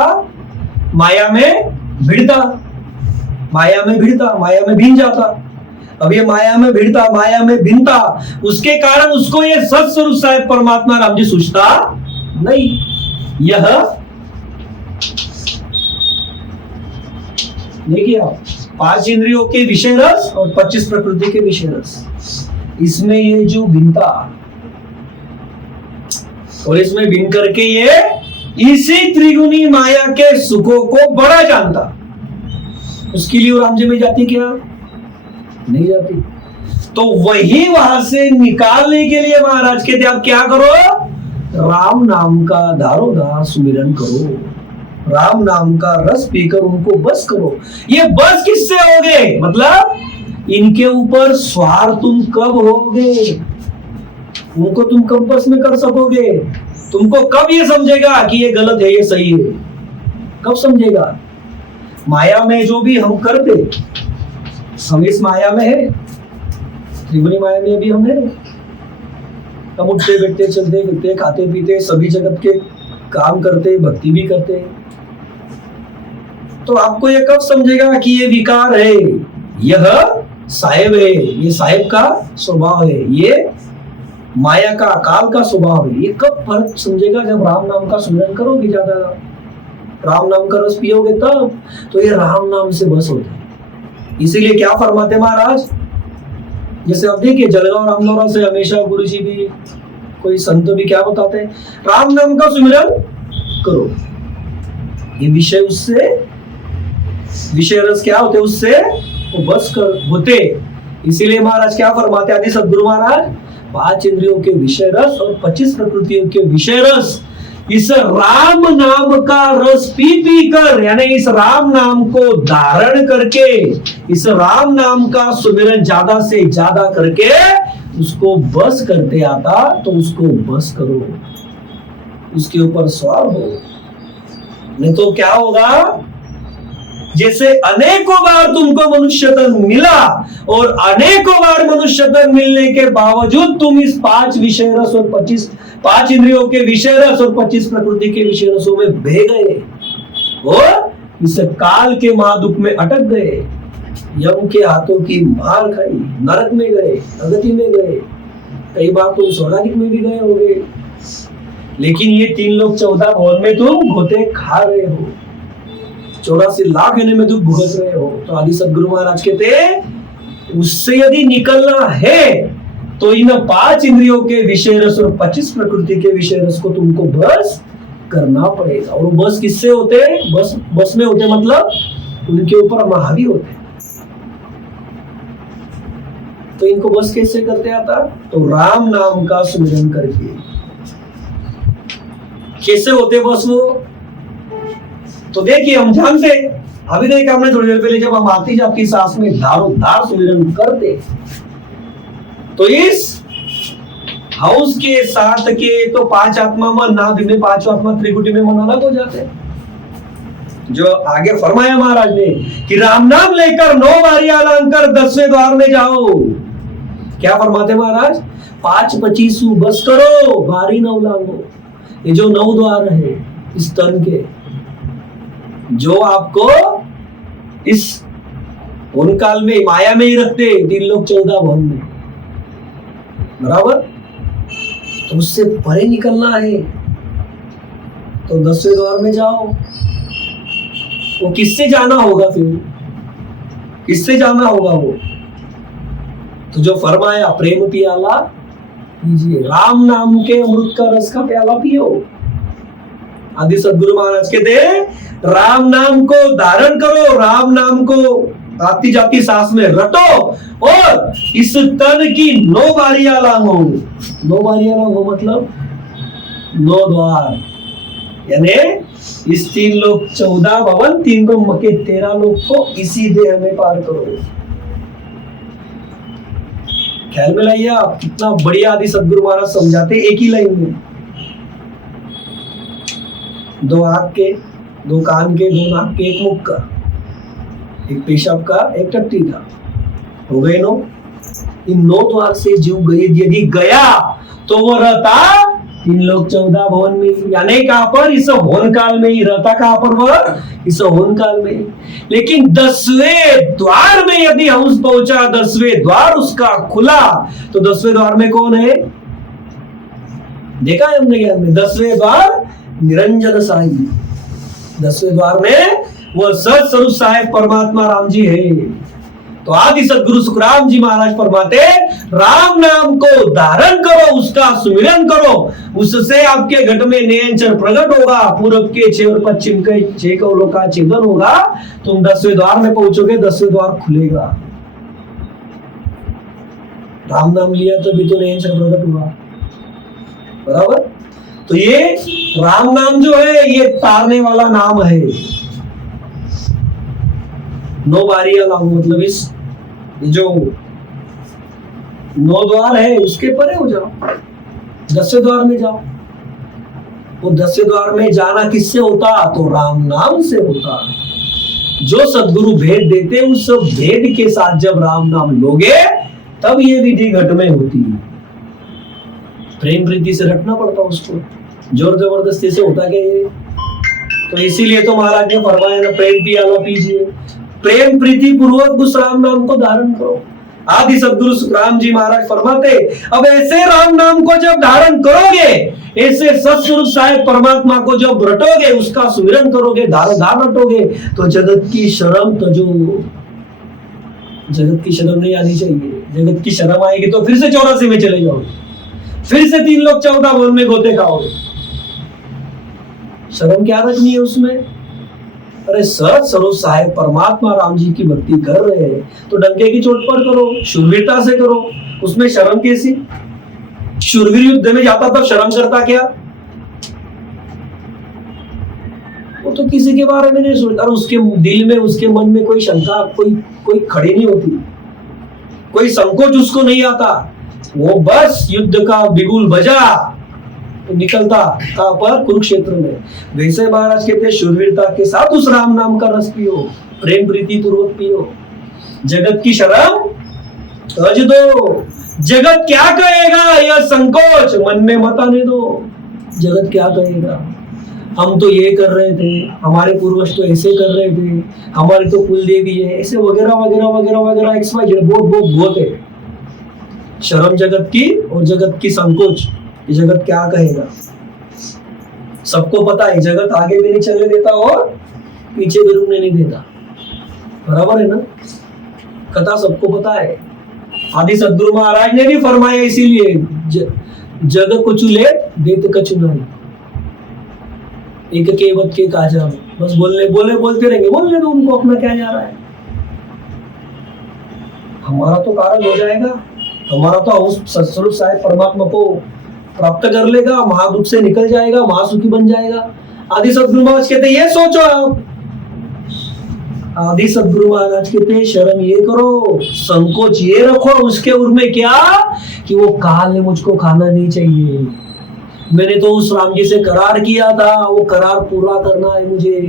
माया में भिड़ता, माया में भिड़ता, माया में भिन जाता। अब ये माया में भिड़ता, माया में भिनता, उसके कारण उसको ये सत्स्वरूप साहिब परमात्मा राम जी सूझता नहीं। यह देखिए आप, 5 इंद्रियों के विषय रस और 25 प्रकृति के विषय रस, इसमें ये जो भिनता और इसमें भिन करके ये इसी त्रिगुणी माया के सुखों को बड़ा जानता, उसके लिए राम जी में जाती क्या? नहीं जाती। तो वही वहां से निकालने के लिए महाराज कहते आप क्या करो? राम नाम का दारोदार सुमिरन करो, राम नाम का रस पीकर उनको बस करो। ये बस किससे होगे? मतलब इनके ऊपर स्वार तुम कब होगे? उनको तुम कब बस में कर सकोगे? तुमको कब ये समझेगा कि ये गलत है, ये सही है? कब समझेगा? माया में जो भी हम करते, हम इस माया में है, त्रिगुणी माया में भी हम है। हम उठते बैठते चलते फिरते खाते पीते सभी जगत के काम करते, भक्ति भी करते। तो आपको ये कब समझेगा कि ये विकार है, यह साहेब है, ये साहेब का स्वभाव है, ये माया का काल का स्वभाव है? ये कब फर्क समझेगा? जब राम नाम का सुमिरन करोगे, ज्यादा राम नाम का रस पियोगे तब तो ये राम नाम से बस होता है। इसीलिए क्या फरमाते महाराज, जैसे अब देखिए जलगांव रामनौरा से हमेशा गुरु जी भी, कोई संत भी क्या बताते हैं? राम नाम का सुमिरन करो। ये विषय उससे, विषय रस क्या होते? उससे वो बस कर होते। इसीलिए महाराज क्या फरमाते आदि सदगुरु महाराज, 5 इंद्रियों के विषय रस और 25 प्रकृतियों के विषय रस, इस राम नाम का रस पी कर, यानी इस राम नाम को धारण करके, इस राम नाम का सुमिरन ज्यादा से ज्यादा करके उसको बस करते आता, तो उसको बस करो, उसके ऊपर सवार हो। नहीं तो क्या होगा? जैसे अनेकों बार तुमको मनुष्य तन मिला और अनेकों बार मनुष्य तन मिलने के बावजूद तुम इस 5 विषय रस और 25 5 इंद्रियों के विषय रस और 25 प्रकृति के विषय रसों में बह गए और इस काल के महादुख में अटक गए, यम के हाथों की मार खाई, नरक में गए, अगति में गए, कई बार तुम स्वर्गाधिक में भी गए होंगे, लेकिन ये 3 लोग 14 भवन में तुम घोटे खा रहे हो, 84 लाख इन्हें में तुम भुगत रहे हो। तो आदि सदगुरु महाराज कहते उससे यदि निकलना है तो इन 5 इंद्रियों के विषय रस और 25 प्रकृति के विषय रस को तुमको बस करना पड़ेगा। और बस किससे होते? बस में होते मतलब उनके ऊपर महावी होते। तो इनको बस कैसे करते आता? तो राम नाम का सुमिरन करके। कैसे होते बस वो? तो देखिए हम जानते, अभी देखा हमने थोड़ी देर पहले, जब हम आती जाती सांस में धारोदार सुमिरन करते तो इस हाउस के साथ के तो 5 आत्मा मन नाद में 5 आत्मा त्रिकुटी में मन अलग हो जाते हैं। जो आगे फरमाया महाराज ने कि राम नाम लेकर 9 बारी अलंकर 10वें द्वार में जाओ। क्या फरमाते महाराज? 5-25 बस करो, बारी 9 लांगो। ये जो 9 द्वार है इस तन के, जो आपको इस उन काल में माया में ही रखते 3 लोग 14 भवन में, बराबर? तो उससे परे निकलना है तो 10वें द्वार में जाओ। वो किससे जाना होगा? फिर किससे जाना होगा वो? तो जो फरमाया प्रेम पियाला पीजिए, राम नाम के अमृत का रस का प्याला पियो। आदि सदगुरु महाराज कहते राम नाम को धारण करो, राम नाम को आती जाती सांस में रटो और इस तन की 9 बारियां लांघो। 9 बारियां लांघो मतलब 9 द्वार, यानी इस 3 लोग 14 भवन 3 ब्रह्म के 13 लोग को इसी देह में पार करो। ख्याल में लाइए आप, कितना बढ़िया आदि सदगुरु महाराज समझाते एक ही लाइन में। 2 आंख के, 2 कान के, 2 नाक के, 1 मुख का, 1 पेशाब का, 1 टट्टी का, हो गए 9। इन 9 द्वार से जीव यदि गया तो वो रहता 3 लोग 14 भवन में, यानी कहां पर? इस होन काल में ही रहता। कहां पर वह? इस होन काल में। लेकिन 10वें द्वार में यदि हंस पहुंचा, 10वें द्वार उसका खुला, तो 10वें द्वार में कौन है? देखा है हमने ज्ञान में, 10वें द्वार निरंजन साई। 10वें द्वार में वह सत्स्वरूप साहेब परमात्मा राम जी है। तो आदि सदगुरु सुखराम जी महाराज फरमाते राम नाम को धारण करो, उसका सुमिरन करो, उससे आपके घट में नयनचर प्रकट होगा, पूरब के 6 और पश्चिम के 6 कौलों का छेदन होगा, तुम 10वें द्वार में पहुंचोगे, 10वें द्वार खुलेगा। राम नाम लिया तभी तो नयनचर प्रकट हुआ, बराबर? तो ये राम नाम जो है ये तारने वाला नाम है। 9 बारियां लागू मतलब इस जो 9 द्वार है उसके परे हो जाओ, 10वें द्वार में जाओ। वो 10वें द्वार में जाना किससे होता? तो राम नाम से होता। जो सदगुरु भेद देते उस भेद के साथ जब राम नाम लोगे तब ये विधि घट में होती है। प्रेम प्रीति से रखना पड़ता उसको, जोर जबरदस्ती से होता क्या ये? तो इसीलिए तो महाराज ने फरमाया ना, प्रेम पियाला पीजिए, प्रेम प्रीति पूर्वक उस राम नाम को धारण करो। आदि सदगुरु सुखराम जी महाराज फरमाते अब ऐसे राम नाम को जब धारण करोगे, ऐसे सत्स्वरूप साहेब परमात्मा को जब रटोगे, उसका सुमिरन करोगे, धारोधार रटोगे, तो जगत की शर्म तजो। जगत की शर्म नहीं आनी चाहिए। जगत की शर्म आएगी तो फिर से 84 में चले जाओगे, फिर से 3 लोग 14 भवन में गोते खाओगे। शर्म क्या रखनी है उसमें? अरे सत्स्वरूप साहेब परमात्मा राम जी की भक्ति कर रहे हैं तो डंके की चोट पर करो, शूरवीरता से करो, उसमें शर्म कैसी? शूरवीर युद्ध में जाता तब शर्म करता क्या? वो तो किसी के बारे में नहीं सोचता, उसके दिल में, उसके मन में कोई शंका कोई खड़ी नहीं होती, कोई संकोच उसको नहीं आता। वो बस युद्ध का बिगुल बजा तो निकलता कहां पर? कुरुक्षेत्र में। वैसे महाराज कहते शूरवीरता के साथ उस राम नाम का रस पियो, प्रेम प्रीति पूर्वक पियो। जगत की शर्म तज दो। जगत क्या कहेगा यह संकोच मन में मत आने दो। जगत क्या कहेगा, हम तो ये कर रहे थे, हमारे पूर्वज तो ऐसे कर रहे थे, हमारी तो कुल देवी है, ऐसे वगैरह वगैरह वगैरह वगैरह XYZ बहुत बहुत बहुत है। शर्म जगत की और जगत की संकोच, ये जगत क्या कहेगा। सबको पता है जगत आगे भी नहीं चलने देता और पीछे भी रुकने नहीं देता, बराबर है ना। कथा सबको पता है। आदि सदगुरु महाराज ने भी फरमाया इसीलिए जग कुछ ले देत कछु नहीं, एक केवत के काजा में। बस बोलते रहेंगे, बोलने दो उनको, अपना क्या जा रहा है। हमारा तो कारण हो जाएगा, हमारा तो उस सत्स्वरूप साहिब परमात्मा को प्राप्त कर लेगा, महादुख से निकल जाएगा, महासुखी बन जाएगा। आदि सदगुरु महाराज कहते ये सोचो आप। आदि सदगुरु महाराज कहते शर्म ये करो, संकोच ये रखो उसके उर में क्या कि वो काल ने मुझको खाना नहीं चाहिए। मैंने तो उस राम जी से करार किया था, वो करार पूरा करना है मुझे।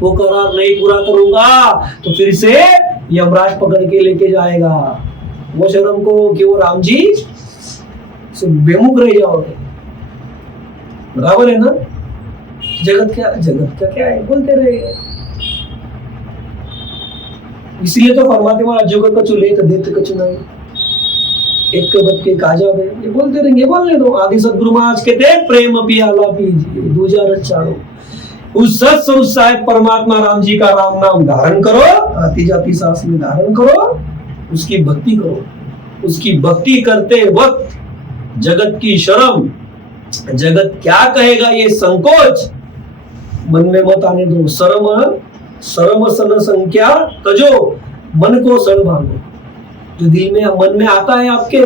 वो करार नहीं पूरा करूंगा तो फिर से यमराज पकड़ के लेके जाएगा। वो शर्म को कि वो राम जी से बेमुख रह जाओगे, बराबर है ना। जगत का क्या है, बोलते रहे। इसलिए तो फरमाते महाराज जगत कछु ले तो देत कछु नहीं, एक कबत के काजा में। ये बोलते रहेंगे, बोलने दो। आदि सदगुरु महाराज कहते प्रेम पियाला पीजिए, दूजा रस चाड़ो। उस सत्स्वरूप साहिब परमात्मा राम जी का राम नाम धारण करो, आती जाती सांस में धारण करो, उसकी भक्ति करो। उसकी भक्ति करते वक्त जगत की शर्म, जगत क्या कहेगा ये संकोच मन में मत आने दो। शर्म सन संख्या तजो, मन को सड़ भांगो। जो दिल में मन में आता है आपके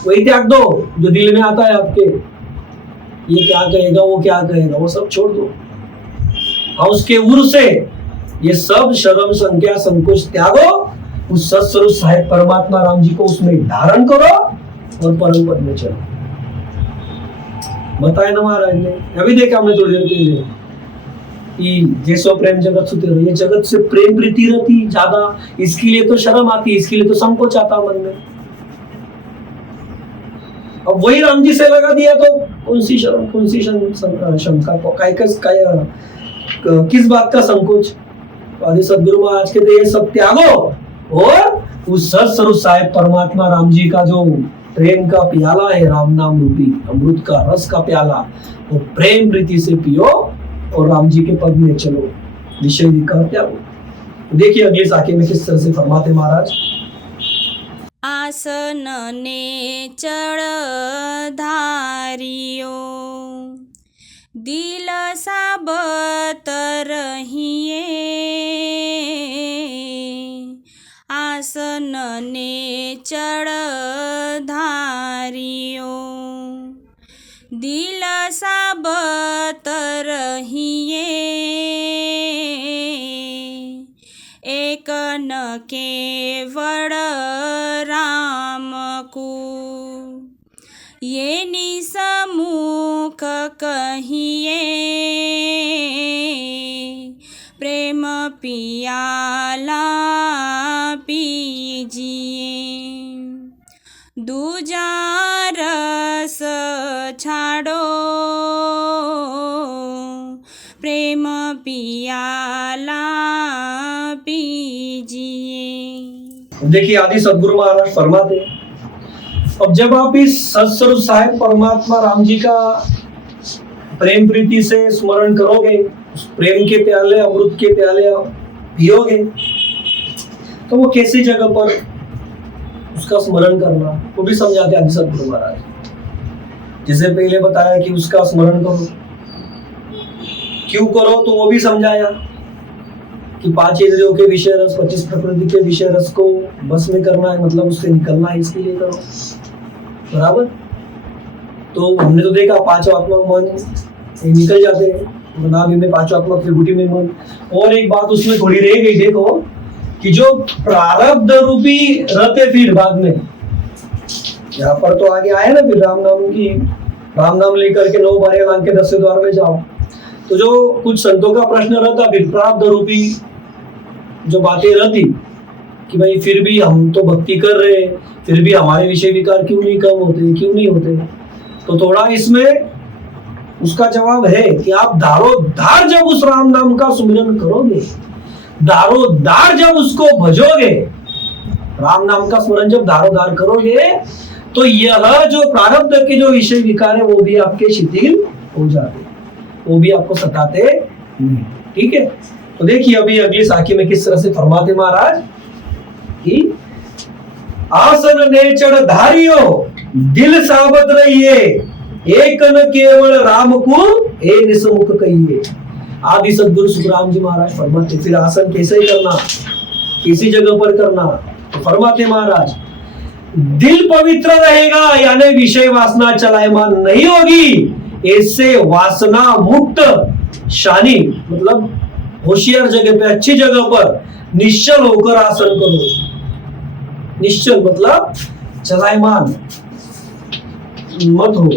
वही त्याग दो, जो दिल में आता है आपके ये क्या कहेगा वो क्या कहेगा वो सब छोड़ दो। और उसके उर से ये सब शर्म संख्या संकोच त्यागो, उस सत्स्वरूप साहिब परमात्मा राम जी को उसमें धारण करो और परम पद में चलो। बताया ना महाराज ने, अभी देखा हमने थोड़ी देर पहले कि जैसो प्रेम जगत सुते रहो। ये जगत से प्रेम प्रीति रहती ज्यादा, इसके लिए तो शर्म आती, इसके लिए तो संकोच आता मन में। अब वही राम जी से लगा दिया तो कौन सी शर्म, कौन सी शंका, किस बात का संकोच। आदि सदगुरु महाराज कहते ये सब त्यागो और उस सत्स्वरूप साहिब परमात्मा राम जी का जो प्रेम का प्याला है, राम नाम रूपी अमृत का रस का प्याला, वो प्रेम प्रीति से पियो और राम जी के पद में चलो, विषय विकार त्यागो। देखिए अगले साके में किस तरह से फरमाते महाराज। आसन ने चढ़ धारियो, दिल साबत रहिए। आसन ने चढ़ धारियो, दिल साबत रहिए। एक न केवड़ राम को ये निसमुख कहिए। प्रेम पियाला पीजिए, दूजा रस छाड़ो। प्रेम पियाला पीजिए। देखिए आदि सदगुरु महाराज फरमाते, अब जब आप इस सत्स्वरूप साहिब परमात्मा राम जी का प्रेम प्रीति से स्मरण करोगे, प्रेम के प्याले अमृत के प्याले पियोगे, तो वो कैसी जगह पर उसका स्मरण करना वो भी समझाते आदि सदगुरु महाराज। जैसे पहले बताया कि उसका स्मरण करो, क्यों करो तो वो भी समझाया कि 5 इंद्रियों के विषय रस 25 प्रकृति के विषय रस को बस में करना है, मतलब उससे निकलना है, इसके लिए करो, बराबर। तो हमने तो देखा 5 आत्मा मन निकल जाते हैं, नाम में 5 आत्मा त्रिगुटी में मन। और एक बात उसमें थोड़ी रह गई, देखो कि जो प्रारब्ध रूपी रहते फिर बाद में यहाँ पर तो आगे आया ना, फिर राम नाम लेकर के 9 बार लांग के 10 द्वार में जाओ। तो जो कुछ संतों का प्रश्न रहता फिर प्रारब्ध रूपी जो बातें रहती कि भाई फिर भी हम तो भक्ति कर रहे हैं, फिर भी हमारे विषय विकार क्यों नहीं कम होते, क्यों नहीं होते? तो थोड़ा इसमें उसका जवाब है कि आप दारोदार जब उस राम नाम का सुमिरन करोगे, दारोदार जब उसको भजोगे, राम नाम का स्मरण जब दारोदार करोगे, तो यह जो प्रारब्ध के जो विषय विकार है वो भी आपके शिथिल हो जाते, वो भी आपको सताते नहीं। ठीक है, तो देखिए अभी अगली साखी में किस तरह से फरमाते महाराज कि आसन ने चढ़ धारियो दिल साबत रहिए, एक न केवल राम को ए निसमुख कहिए। आदि सदगुरु सुखराम जी महाराज फरमाते फिर आसन कैसे करना, किसी जगह पर करना, तो फरमाते महाराज दिल पवित्र रहेगा, यानी विषय वासना चलायमान नहीं होगी, ऐसे वासना मुक्त शानी मतलब होशियार जगह पे, अच्छी जगह पर निश्चल होकर आसन करो। निश्चल मतलब चलायमान मत हो।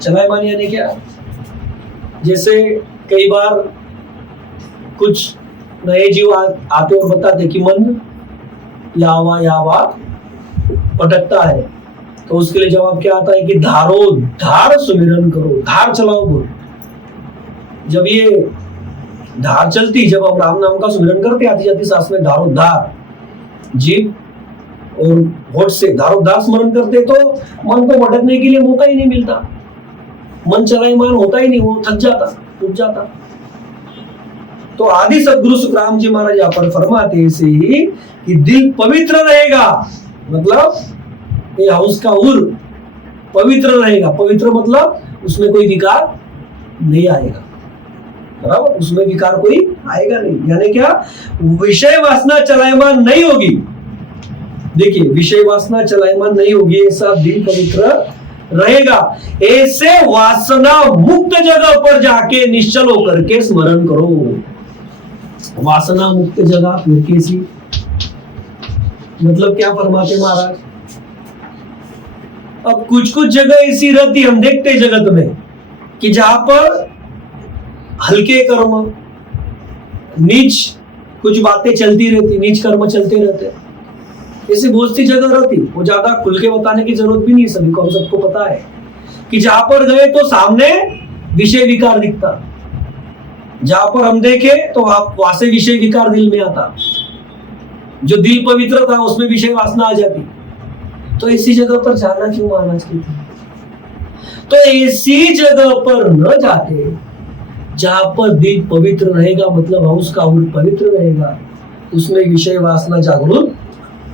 चलायमान यानी क्या? जैसे कई बार कुछ नए जीव आते और बताते कि मन यावा पटकता है, तो उसके लिए जवाब क्या आता है कि धारो धार सुमिरन करो, धार चलाओ बोल। जब ये धार चलती, जब हम राम नाम का सुमिरन करते आती जाती सांस में धारो धार, जीव और होठ से धारो धार स्मरण करते, तो मन को भटकने के लिए मौका ही नहीं मिलता, मन चलायमान होता ही नहीं, वो थक जाता, टूट जाता। तो आदि सदगुरु सुखराम जी महाराज यहाँ पर फरमाते ऐसे ही कि दिल पवित्र रहेगा, मतलब ये हाउस का उर पवित्र रहेगा। पवित्र मतलब उसमें कोई विकार नहीं आएगा, बराबर, उसमें विकार कोई आएगा नहीं। यानी क्या? विषय वासना चलायमान नहीं होगी। देखिए, विषय वासना चलायमान नहीं होगी, ऐसा दिल पवित्र रहेगा, ऐसे वासना मुक्त जगह पर जाके निश्चल होकर के स्मरण करो। वासना मुक्त जगह फिर कैसी? मतलब क्या फरमाते महाराज? अब कुछ जगह ऐसी रहती हम देखते जगत में कि जहां पर हल्के कर्म, नीच कुछ बातें चलती रहती, नीच कर्म चलते रहते, ऐसी बहुत सी जगह रहती। वो ज्यादा खुल के बताने की जरूरत भी नहीं, सभी को, हम सबको पता है कि जहां पर गए तो सामने विषय विकार दिखता, जहां पर हम देखे तो वहां से विषय विकार दिल में आता, जो दिल पवित्र था उसमें विषय वासना आ जाती। तो ऐसी जगह पर जाना क्यों महाराज की? तो ऐसी जगह पर न जाके जहां पर दिल पवित्र रहेगा, मतलब हाउस का उर पवित्र रहेगा, उसमें विषय वासना जागरूक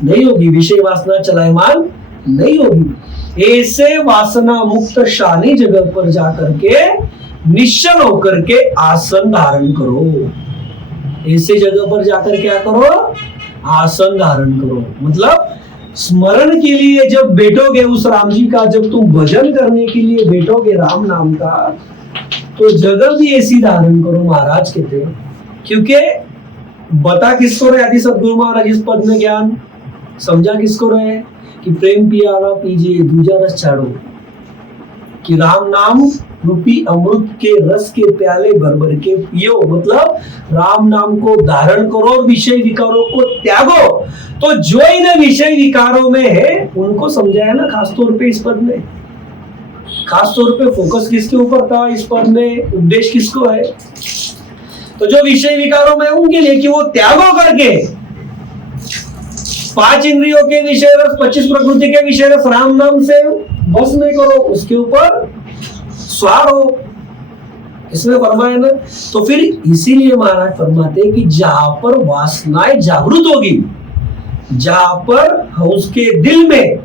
नहीं होगी, विषय वासना चलायमान नहीं होगी। ऐसे वासना मुक्त शानी जगह पर जाकर के निश्चल होकर के आसन धारण करो। ऐसे जगह पर जाकर क्या करो? आसन धारण करो। मतलब स्मरण के लिए जब बैठोगे उस राम जी का, जब तुम भजन करने के लिए बैठोगे राम नाम का, तो जगह भी ऐसी धारण करो महाराज कहते हैं। क्योंकि बता किसको रहे आदि सदगुरु महाराज इस पद में ज्ञान समझा किसको रहे कि प्रेम पियाला पीजिए दूजा रस छाड़ो, कि राम नाम रूपी अमृत के रस के प्याले भर भर के पियो। मतलब राम नाम को धारण करो और विषय विकारों को त्यागो। तो जो इन विषय विकारों में है उनको समझाया ना खासतौर पे इस पद में, खासतौर पे फोकस किसके ऊपर था इस पद में, उपदेश किसको है? तो जो विषय विकारों में उनके लिए कि वो त्यागो करके 5 इंद्रियों के विषय रस, 25 प्रकृति के विषय रस राम नाम से बस नहीं करो, उसके ऊपर स्वार हो, इसमें फरमाया ना। तो फिर इसीलिए महाराज फरमाते हैं कि जहां पर वासनाएं जागृत होगी, जहां पर उसके दिल में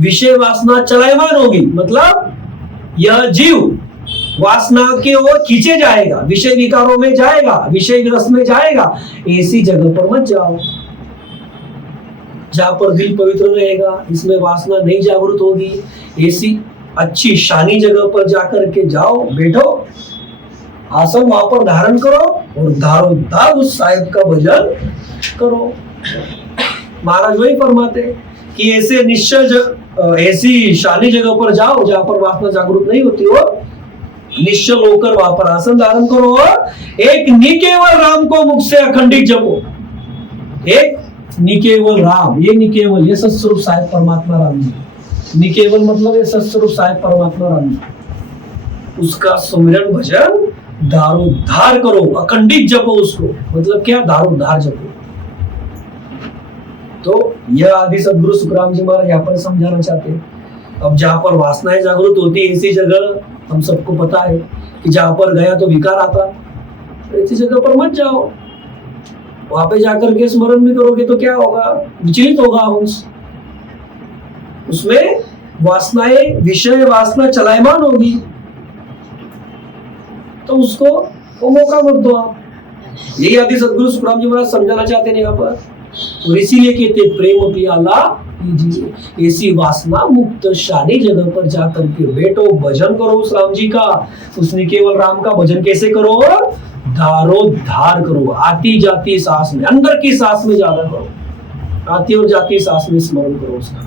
विषय वासना चलायमान होगी, मतलब यह जीव वासना के ओर खींचे जाएगा, विषय विकारों में जाएगा, विषय रस में जाएगा, ऐसी जगह पर मत जाओ। जहां पर दिल पवित्र रहेगा, इसमें वासना नहीं जागृत होगी, ऐसी अच्छी शानी जगह पर जाकर के जाओ, बैठो, आसन वहां पर धारण करो और धारो धार उस साहिब का भजन करो। महाराज वही फरमाते कि ऐसे निश्चल ऐसी शानी जगह पर जाओ जहां पर वासना जागृत नहीं होती हो, निश्चल होकर वहां पर आसन धारण करो और एक निकेवल राम को मुख से अखंडित जपो। एक निकेवल राम, ये निकेवल, ये सत्स्वरूप साहेब परमात्मा राम जी। निकेवल मतलब ये सत्स्वरूप साहेब परमात्मा राम जी, उसका सुमिरन भजन दारोद्धार करो, अखंडित जपो उसको। मतलब क्या? दारोद्धार जपो। तो यह आदि सदगुरु सुखराम जी महाराज यहाँ पर समझाना चाहते हैं। अब जहां पर वासनाएं जागृत होती है, ऐसी जगह हम सबको पता है कि जहां पर गया तो विकार आता, ऐसी जगह पर मत जाओ। वहां पे जाकर के स्मरण भी करोगे तो क्या होगा? विचलित होगा उसमें वासनाएं, विषय वासना चलायमान होगी, तो उसको वो मौका मत दो आप। यही आदि सदगुरु सुखराम जी महाराज समझाना चाहते हैं यहाँ पर। और इसीलिए कहते प्रेम पियाला पीजिए, ऐसी वासना मुक्त शानी जगह पर जाकर के बैठो, भजन करो उस राम जी का, उस निकेवल राम का भजन कैसे करो? दारोद्धार करो, आती जाती सांस में, अंदर की सांस में ज्यादा करो, आती और जाती सांस में स्मरण करो उसका।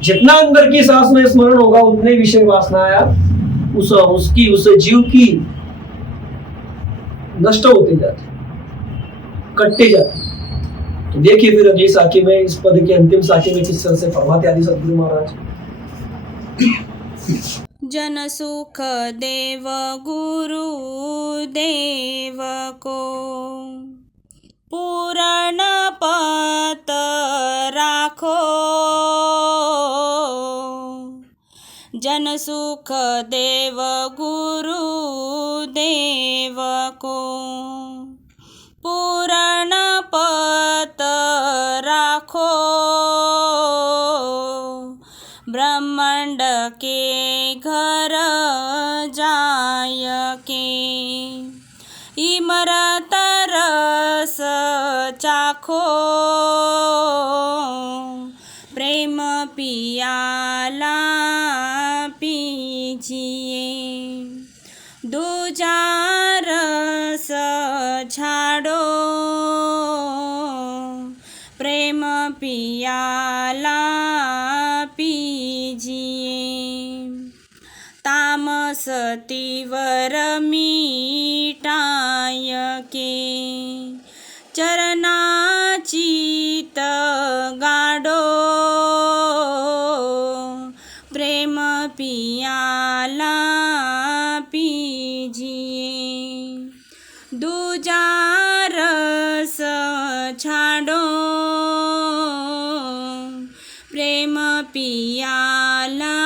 जितना अंदर की सांस में स्मरण होगा उतने विषय वासनाएं उस जीव की नष्ट होते जाते, कटते जाते। तो देखिए फिर अगली साखी में, इस पद के अंतिम साखी में किस तरह से फरमाते आदि सदगुरु महाराज। जन सुख देव गुरु देव को पूर्ण पत राखो, जन सुख देव गुरु देव को पूर्ण पत राखो, ब्रह्मांड के घर जाय के इमरत रस चाखो, प्रेम पियाला पीजिए, दूजा रस छाड़ो, प्रेम पियाला पीजिए, तामस तीवर मीटाय के चरणाचित गाडो, प्रेम पियाला पीजिए, दूजा रस छाड़ो, प्रेम पियाला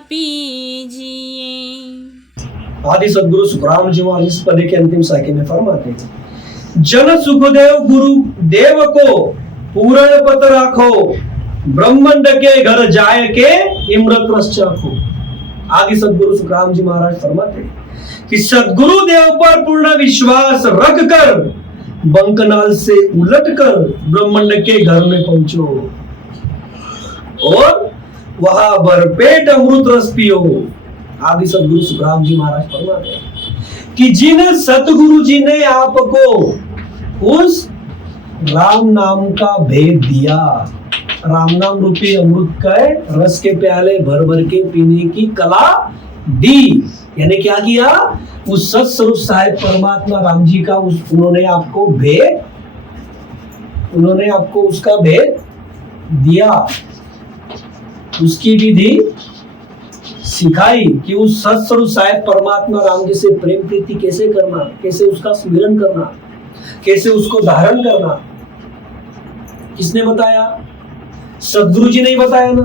पीजिए। आदि सदगुरु सुखराम जी महाराज इस पद के अंतिम साखी में फरमाते हैं, जन सुखदेव गुरु देव को पूर्ण पत राखो, ब्रह्मांड के घर जाए के इमृत रस चाखो। आदि सदगुरु सुखराम जी महाराज फरमाते हैं कि सदगुरु देव पर पूर्ण विश्वास रख कर बंकनाल से उलट कर ब्रह्मांड के घर में पहुंचो और वहां भरपेट अमृत रस पियो। आदि सदगुरु सुखराम जी महाराज फरमाते हैं कि जिन सतगुरु जी ने आपको उस राम नाम का भेद दिया, राम नाम रूपी अमृत का रस के प्याले भर भर के पीने की कला दी, यानी क्या किया? उस सत्स्वरूप साहेब परमात्मा राम जी का उन्होंने आपको उसका भेद दिया, उसकी विधि सिखाई कि उस सत्स्वरूप साहेब परमात्मा राम जी से प्रेम प्रीति कैसे करना, कैसे उसका स्मरण करना, कैसे उसको धारण करना। किसने बताया? सदगुरु जी ने बताया ना।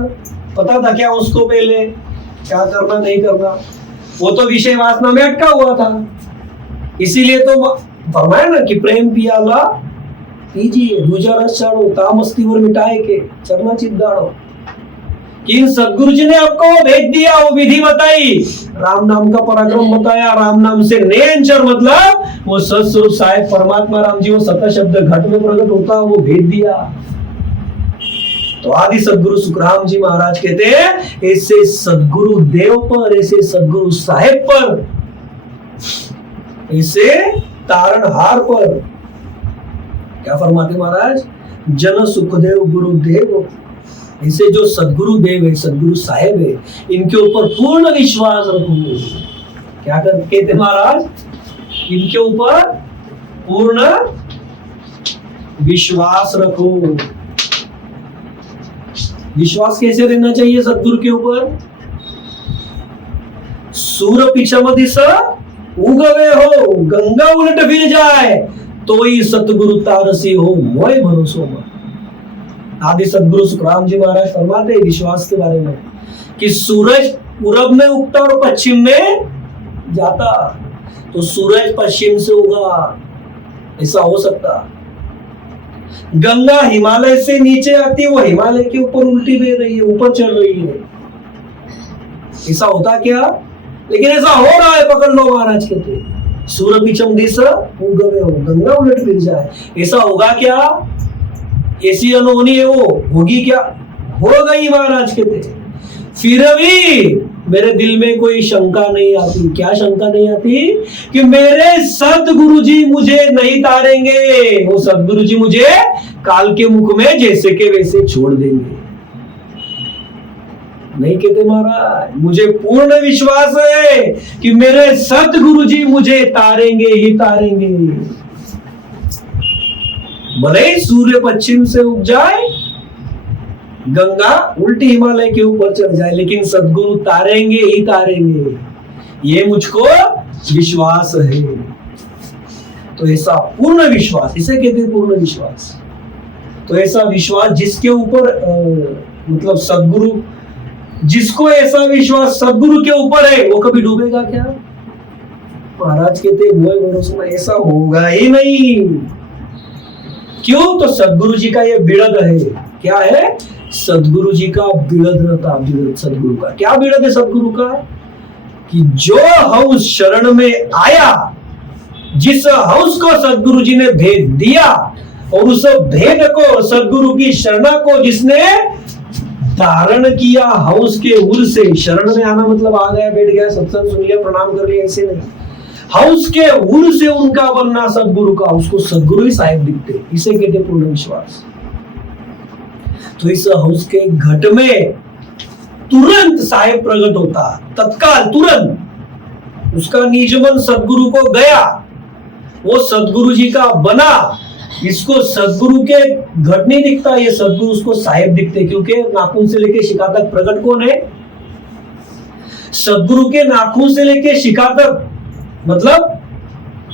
पता था क्या उसको पहले क्या करना नहीं करना? वो तो विषय वासना में अटका हुआ था, इसीलिए तो फरमाया ना कि प्रेम पियाला पीजिए, दूजा रस छाड़ो, तामस्ती और मिटाए के चरना चित गाड़ो। कि सदगुरु जी ने आपको भेद दिया, वो विधि बताई, राम नाम का पराक्रम बताया, राम नाम से नेंचर मतलब वो सत्स्वरूप साहेब परमात्मा राम जी वो सत शब्द घट में प्रकट होता, वो भेद दिया। तो आदि सदगुरु सुखराम जी महाराज कहते हैं ऐसे सदगुरु देव पर, ऐसे सदगुरु साहेब पर, ऐसे तारणहार पर क्या फरमाते महाराज? जन सुखदेव गुरुदेव, ऐसे जो सदगुरु देव है, सदगुरु साहेब है, इनके ऊपर पूर्ण विश्वास रखो। क्या कहते महाराज? इनके ऊपर पूर्ण विश्वास रखो। विश्वास कैसे रहना चाहिए सदगुरु के ऊपर? सूर पिछम दिस उगवे हो, गंगा उलट फिर जाए, तो ही सतगुरु तारसी हो मोय भरोसो मत। आदि सदगुरु सुखराम जी महाराज फरमाते हैं विश्वास के बारे में कि सूरज पूरब में उगता और पश्चिम में जाता, तो सूरज पश्चिम से उगा, ऐसा हो सकता। गंगा हिमालय से नीचे आती है, वो हिमालय के ऊपर उल्टी बह रही है, ऊपर चढ़ रही है, ऐसा होता क्या? लेकिन ऐसा हो रहा है, पकड़ लो महाराज कहते सूर्य पिछम दिस उगवे हो, गंगा उलट फिर जाए, ऐसा होगा क्या? ऐसी अनहोनी है वो, होगी क्या? हो गई महाराज कहते। फिर भी मेरे दिल में कोई शंका नहीं आती। क्या शंका नहीं आती? कि मेरे सतगुरु जी मुझे नहीं तारेंगे, वो सतगुरु जी मुझे काल के मुख में जैसे के वैसे छोड़ देंगे। नहीं कहते महाराज, मुझे पूर्ण विश्वास है कि मेरे सतगुरु जी मुझे तारेंगे ही तारेंगे। भले ही सूर्य पश्चिम से उग जाए, गंगा उल्टी हिमालय के ऊपर चढ़ जाए, लेकिन सदगुरु तारेंगे ही तारेंगे, ये मुझको विश्वास है। तो ऐसा पूर्ण विश्वास, इसे कहते हैं पूर्ण विश्वास। तो ऐसा विश्वास जिसके ऊपर मतलब सदगुरु, जिसको ऐसा विश्वास सदगुरु के ऊपर है, वो कभी डूबेगा क्या? महाराज कहते हैं मोय भरोसे में, ऐसा होगा ही नहीं। क्यों? तो सदगुरु जी का ये बिड़द है। क्या है? सदगुरु जी का बिड़द रहता। बिड़द सदगुरु का क्या बिड़द है? सदगुरु का कि जो हंस शरण में आया, जिस हंस को सदगुरु जी ने भेद दिया, और उस भेद को, सदगुरु की शरणा को जिसने धारण किया, हंस के उर से, शरण में आना मतलब आ गया, बैठ गया, सत्संग सुन लिया, प्रणाम कर लिया, ऐसे नहीं। हंस के उर से उनका बनना सदगुरु का, उसको सदगुरु ही साहिब दिखते, इसे कहते पूर्ण विश्वास। तो इस हंस के घट में तुरंत साहिब प्रकट होता, तत्काल तुरंत उसका निजमन सदगुरु को गया, वो सदगुरु जी का बना। इसको सदगुरु के घट नहीं दिखता, ये सदगुरु उसको साहिब दिखते, क्योंकि नाखून से लेके शिखा तक प्रकट कौन है? सदगुरु के नाखून से लेके शिखा तक, मतलब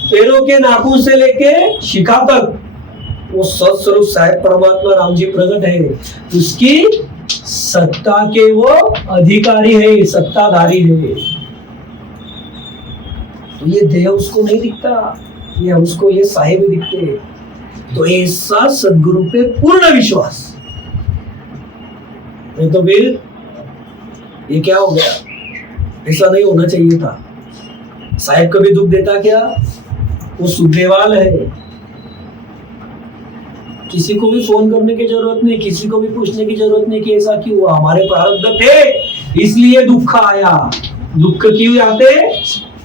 पैरों के नाखून से लेके शिखा तक वो सत्स्वरूप साहिब परमात्मा राम जी प्रकट है। उसकी सत्ता के वो अधिकारी है, सत्ताधारी है। तो ये देह उसको नहीं दिखता, ये उसको ये साहिब दिखते। तो ऐसा सदगुरु पे पूर्ण विश्वास। नहीं तो फिर ये क्या हो गया? ऐसा नहीं होना चाहिए था। साहिब कभी दुख देता क्या? वो सुखदेवाल है, किसी को भी फोन करने की जरूरत नहीं, किसी को भी पूछने की जरूरत नहीं कि ऐसा क्यों हुआ। हमारे प्रारब्ध थे इसलिए दुख आया। दुख क्यों आते?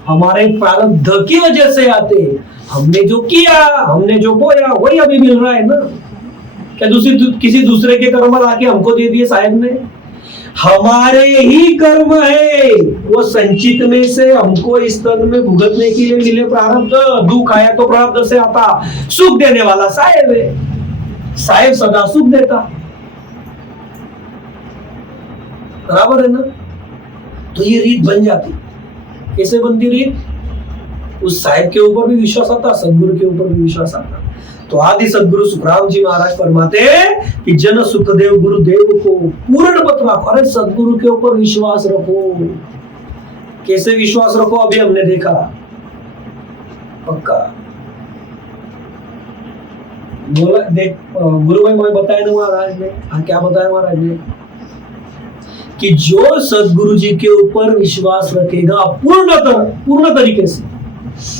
हमारे प्रारब्ध की वजह से आते। हमने जो किया, हमने जो बोया, वही अभी मिल रहा है ना। क्या किसी दूसरे के कर्म लाके हमको दे दिए साहिब ने? हमारे ही कर्म है, वो संचित में से हमको इस तन में भुगतने के लिए मिले प्रारब्ध। दुख आया तो प्रारब्ध से आता। सुख देने वाला साहिब है, साहिब सदा सुख देता। बराबर है ना? तो ये रीत बन जाती। कैसे बनती रीत? उस साहिब के ऊपर भी विश्वास आता, सदगुरु के ऊपर भी विश्वास आता। तो आदि सदगुरु सुखराम जी महाराज फरमाते हैं कि जन सुखदेव गुरुदेव को पूर्ण मत रखो। अरे सदगुरु के ऊपर विश्वास रखो। कैसे विश्वास रखो? अभी हमने देखा। पक्का बोला, देख गुरु भाई मुझे बताया ना महाराज ने। हाँ, क्या बताया महाराज ने? कि जो सदगुरु जी के ऊपर विश्वास रखेगा पूर्ण तरीके से,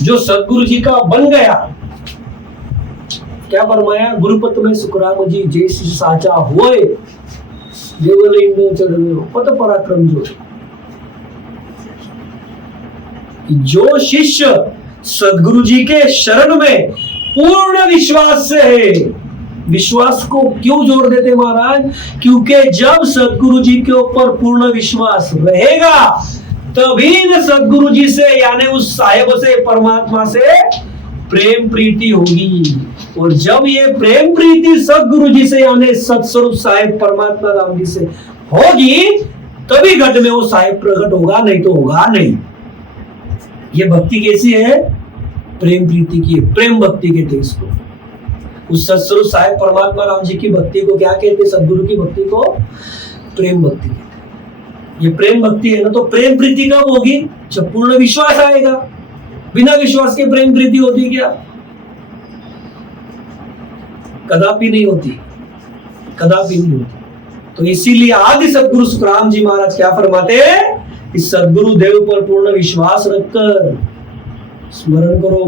जो सदगुरु जी का बन गया, क्या फरमाया? गुरुपत में सुखराम जी जैसी साचा होए, देवल इंद्र चढ़ पत पराक्रम जो। जो शिष्य सदगुरु जी के शरण में पूर्ण विश्वास से है। विश्वास को क्यों जोड़ देते महाराज? क्योंकि जब सदगुरु जी के ऊपर पूर्ण विश्वास रहेगा, तभी न सदगुरु जी से, यानी उस साहिब से, परमात्मा से प्रेम प्रीति होगी। और जब ये प्रेम प्रीति सदगुरु जी से यानी सतस्वरूप साहिब परमात्मा राम जी से होगी तभी घट में वो साहिब प्रकट होगा, नहीं तो होगा नहीं। ये भक्ति कैसी है? प्रेम प्रीति की, प्रेम भक्ति कहते हैं इसको। उस सतस्वरूप साहिब परमात्मा राम जी की भक्ति को क्या कहते हैं? सदगुरु की भक्ति को प्रेम भक्ति कहते हैं। ये प्रेम भक्ति है ना, तो प्रेम प्रीति कब होगी? जब पूर्ण विश्वास आएगा। बिना विश्वास के प्रेम प्रीति होती क्या? कदापि नहीं होती, कदापि नहीं होती। तो इसीलिए आदि सदगुरु सुखराम जी महाराज क्या फरमाते हैं कि सदगुरु देव पर पूर्ण विश्वास रखकर स्मरण करो,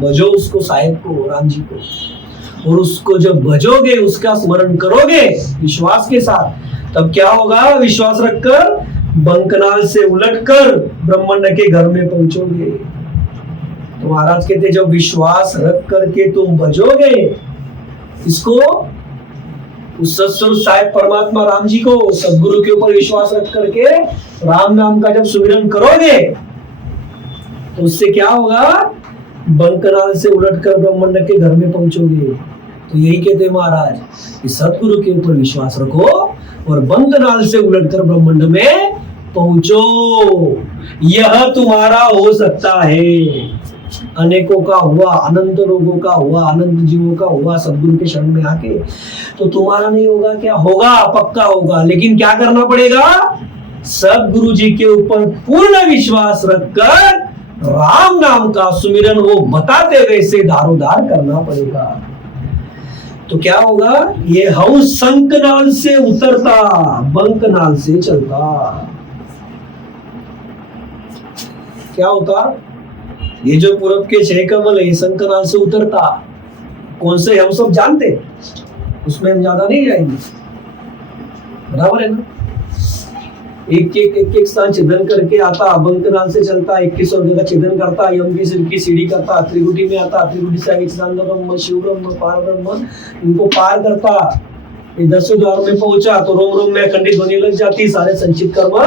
भजो उसको, साहिब को, राम जी को। और उसको जब भजोगे, उसका स्मरण करोगे विश्वास के साथ, तब क्या होगा? विश्वास रखकर बंकनाल से उलटकर ब्रह्मांड के घर में पहुंचोगे। तो महाराज कहते जब विश्वास रख करके तुम भजोगे इसको, उस सतस्वरूप साहिब परमात्मा राम जी को, सदगुरु के ऊपर विश्वास रख करके राम नाम का जब सुमिरन करोगे तो उससे क्या होगा? बंकनाल से उलटकर ब्रह्मांड के घर में पहुंचोगे। तो यही कहते महाराज कि सदगुरु के ऊपर विश्वास रखो और बंकनाल से उलटकर ब्रह्मांड में पहुंचो। यह तुम्हारा हो सकता है। अनेकों का हुआ, अनंत लोगों का हुआ, अनंत जीवों का हुआ सदगुरु के शरण में आके, तो तुम्हारा नहीं होगा क्या? होगा, पक्का होगा। लेकिन क्या करना पड़ेगा? सदगुरु जी के ऊपर पूर्ण विश्वास रखकर राम नाम का सुमिरन वो बताते वैसे दारोदार करना पड़ेगा। तो क्या होगा? ये हंस शंखनाल से उतरता, बंकनाल से चलता। क्या होता? ये जो पूरब के 6 कमल है, शंखनाल से उतरता। कौन से हम सब जानते, उसमें हम ज्यादा नहीं जाएंगे, बराबर है ना। एक स्थान छिदन करके आता, बंकनाल से चलता, 21 जगह छिदन करता, यम की सिर की सीढ़ी करता, त्रिकुटी में आता, त्रिकुटी से आगे चिदानंद ब्रह्म, शिव ब्रह्म, पार ब्रह्म, इनको पार करता। ये 10वें द्वार में पहुंचा तो रोम रोम में अखंडित ध्वनि लग जाती, सारे संचित कर्म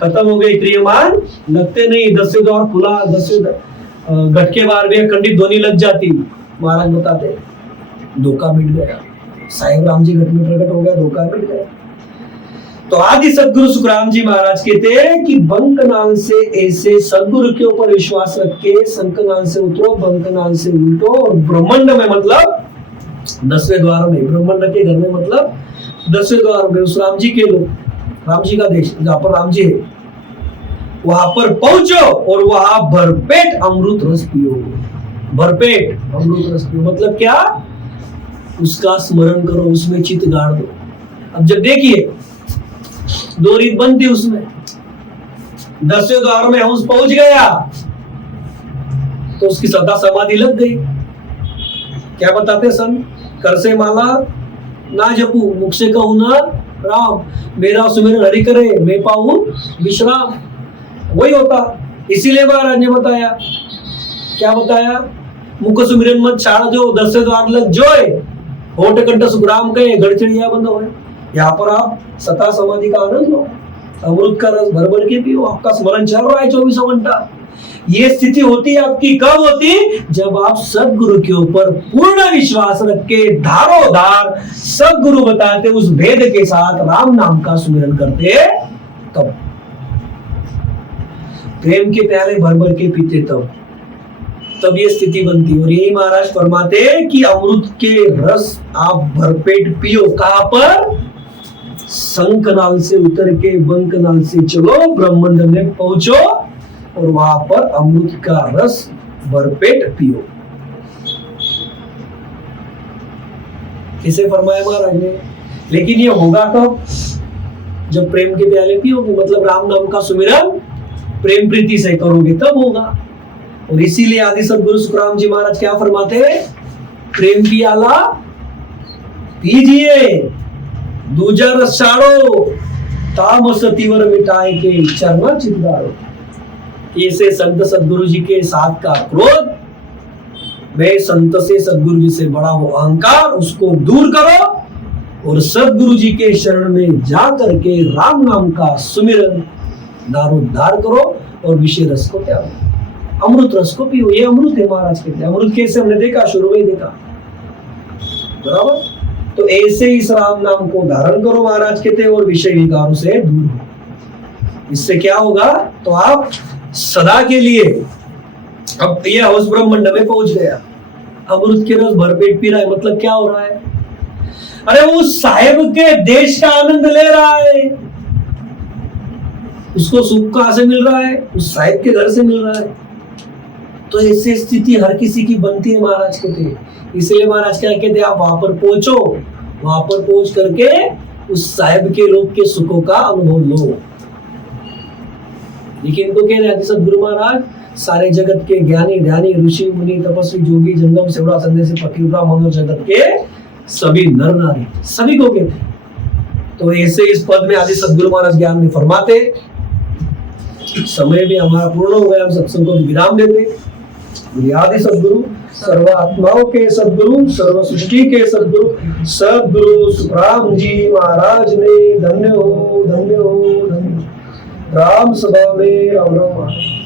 खत्म हो गए, क्रियमान लगते नहीं। 10वें द्वार खुला, 10वें घट के बाहर भी अखंडित ध्वनि लग जाती। महाराज बताते धोखा मिट गया, साहिब राम जी घट में प्रकट हो गया, धोखा मिट गया। तो आदि सदगुरु सुखराम जी महाराज कहते हैं कि बंकनाल से ऐसे सदगुरु के ऊपर विश्वास रख के शंखनाल से उतरो, बंकनाल से उल्टो और ब्रह्मांड में, मतलब 10वें द्वार में, ब्रह्मांड के घर में मतलब 10वें द्वार में, उस राम जी के लोग, राम जी का देश जहाँ पर राम जी है, वहां पर पहुंचो और वहां भरपेट अमृत रस पियो। भरपेट अमृत रस पियो मतलब क्या? उसका स्मरण करो, उसमें चित्त गाड़ दो। अब जब देखिए 2 रीत बनती उसमें, 10वें द्वार में हंस पहुंच गया तो उसकी सदा समाधि लग गई। क्या बताते सन? कर से माला ना जपू, मुख से कहूं ना राम, मेरा सुमिरन हरि करे, मैं पाऊं विश्राम। वही होता। इसीलिए महाराज ने बताया, क्या बताया? मुख सुमिरन मत छाड़ जो, 10वें द्वार लग जोए, होठ कंठ सुखराम कहे, गड़चिड़िया बंद हो। यहाँ पर आप सता समाधि का आनंद लो, अमृत का रस भर भर के पियो, आपका स्मरण चल रहा है 24 घंटा। ये स्थिति होती है आपकी कब होती? जब आप सदगुरु के ऊपर पूर्ण विश्वास रख के धारोधार सदगुरु बताते उस भेद के साथ राम नाम का सुमिरन करते, तब प्रेम के प्याले भर भर के पीते, तब ये स्थिति बनती। और यही महाराज फरमाते कि अमृत के रस आप भरपेट पियो। कहां पर? शंखनाल से उतर के बंकनाल से चलो, ब्रह्मांड में पहुंचो और वहां पर अमृत का रस भरपेट पियो। किसे फरमाया महाराज ने? लेकिन ये होगा कब? जब प्रेम के प्याले पियोगे, मतलब राम नाम का सुमिरन प्रेम प्रीति से करोगे तब होगा। और इसीलिए आदि सदगुरु सुखराम जी महाराज क्या फरमाते हैं? प्रेम पियाला पीजिए, दूजा रस छाड़ो, तामस तीवर मिटाए के चरना चिंगारो। ऐसे संत सदगुरु जी के साथ का क्रोध, मैं संत से सदगुरु जी से बड़ा हो अहंकार, उसको दूर करो और सदगुरु जी के शरण में जा करके राम नाम का सुमिरन दारोदार करो और विषय रस को त्यागो। अमृत रस को पियो, ये अमृत है महाराज कहते हैं। अमृत कैसे हमने देखा, शुरू में ही देखा, बराबर। तो ऐसे इस राम नाम को धारण करो महाराज कहते हैं, और विषय विकारों से दूर हो। इससे क्या होगा, तो आप सदा के लिए, अब ये हवस ब्रह्मंड में पहुंच गया, अमृत के रस भरपेट पी रहा है, मतलब क्या हो रहा है, अरे वो साहेब के देश का आनंद ले रहा है। उसको सुख कहां से मिल रहा है, उस साहेब के घर से मिल रहा है। तो ऐसी स्थिति हर किसी की बनती है महाराज कहते हैं। इसलिए महाराज क्या कहते हैं, आप वहां पर पहुंचो, वहां पर पहुंच करके उस साहेब के लोग के सुखों का अनुभव लो। लेकिन इनको कह रहे सदगुरु महाराज, सारे जगत के ज्ञानी ध्यानी ऋषि मुनि तपस्वी जोगी जंगम सेवड़ा संदेशी पतिव्रता मनो जगत के सभी नर नारी, सभी को कहते हैं। तो ऐसे इस पद में आदि सदगुरु महाराज ज्ञान में फरमाते। समय भी हमारा पूर्ण हो गया, हम सत्संग को विराम देते। आदि सदगुरु, सर्व आत्माओं के सदगुरु, सर्व सृष्टि के सदगुरु सदगुरु सुखराम जी महाराज ने धन्य हो, धन्य हो, धन्य हो। राम सभा में राम राम।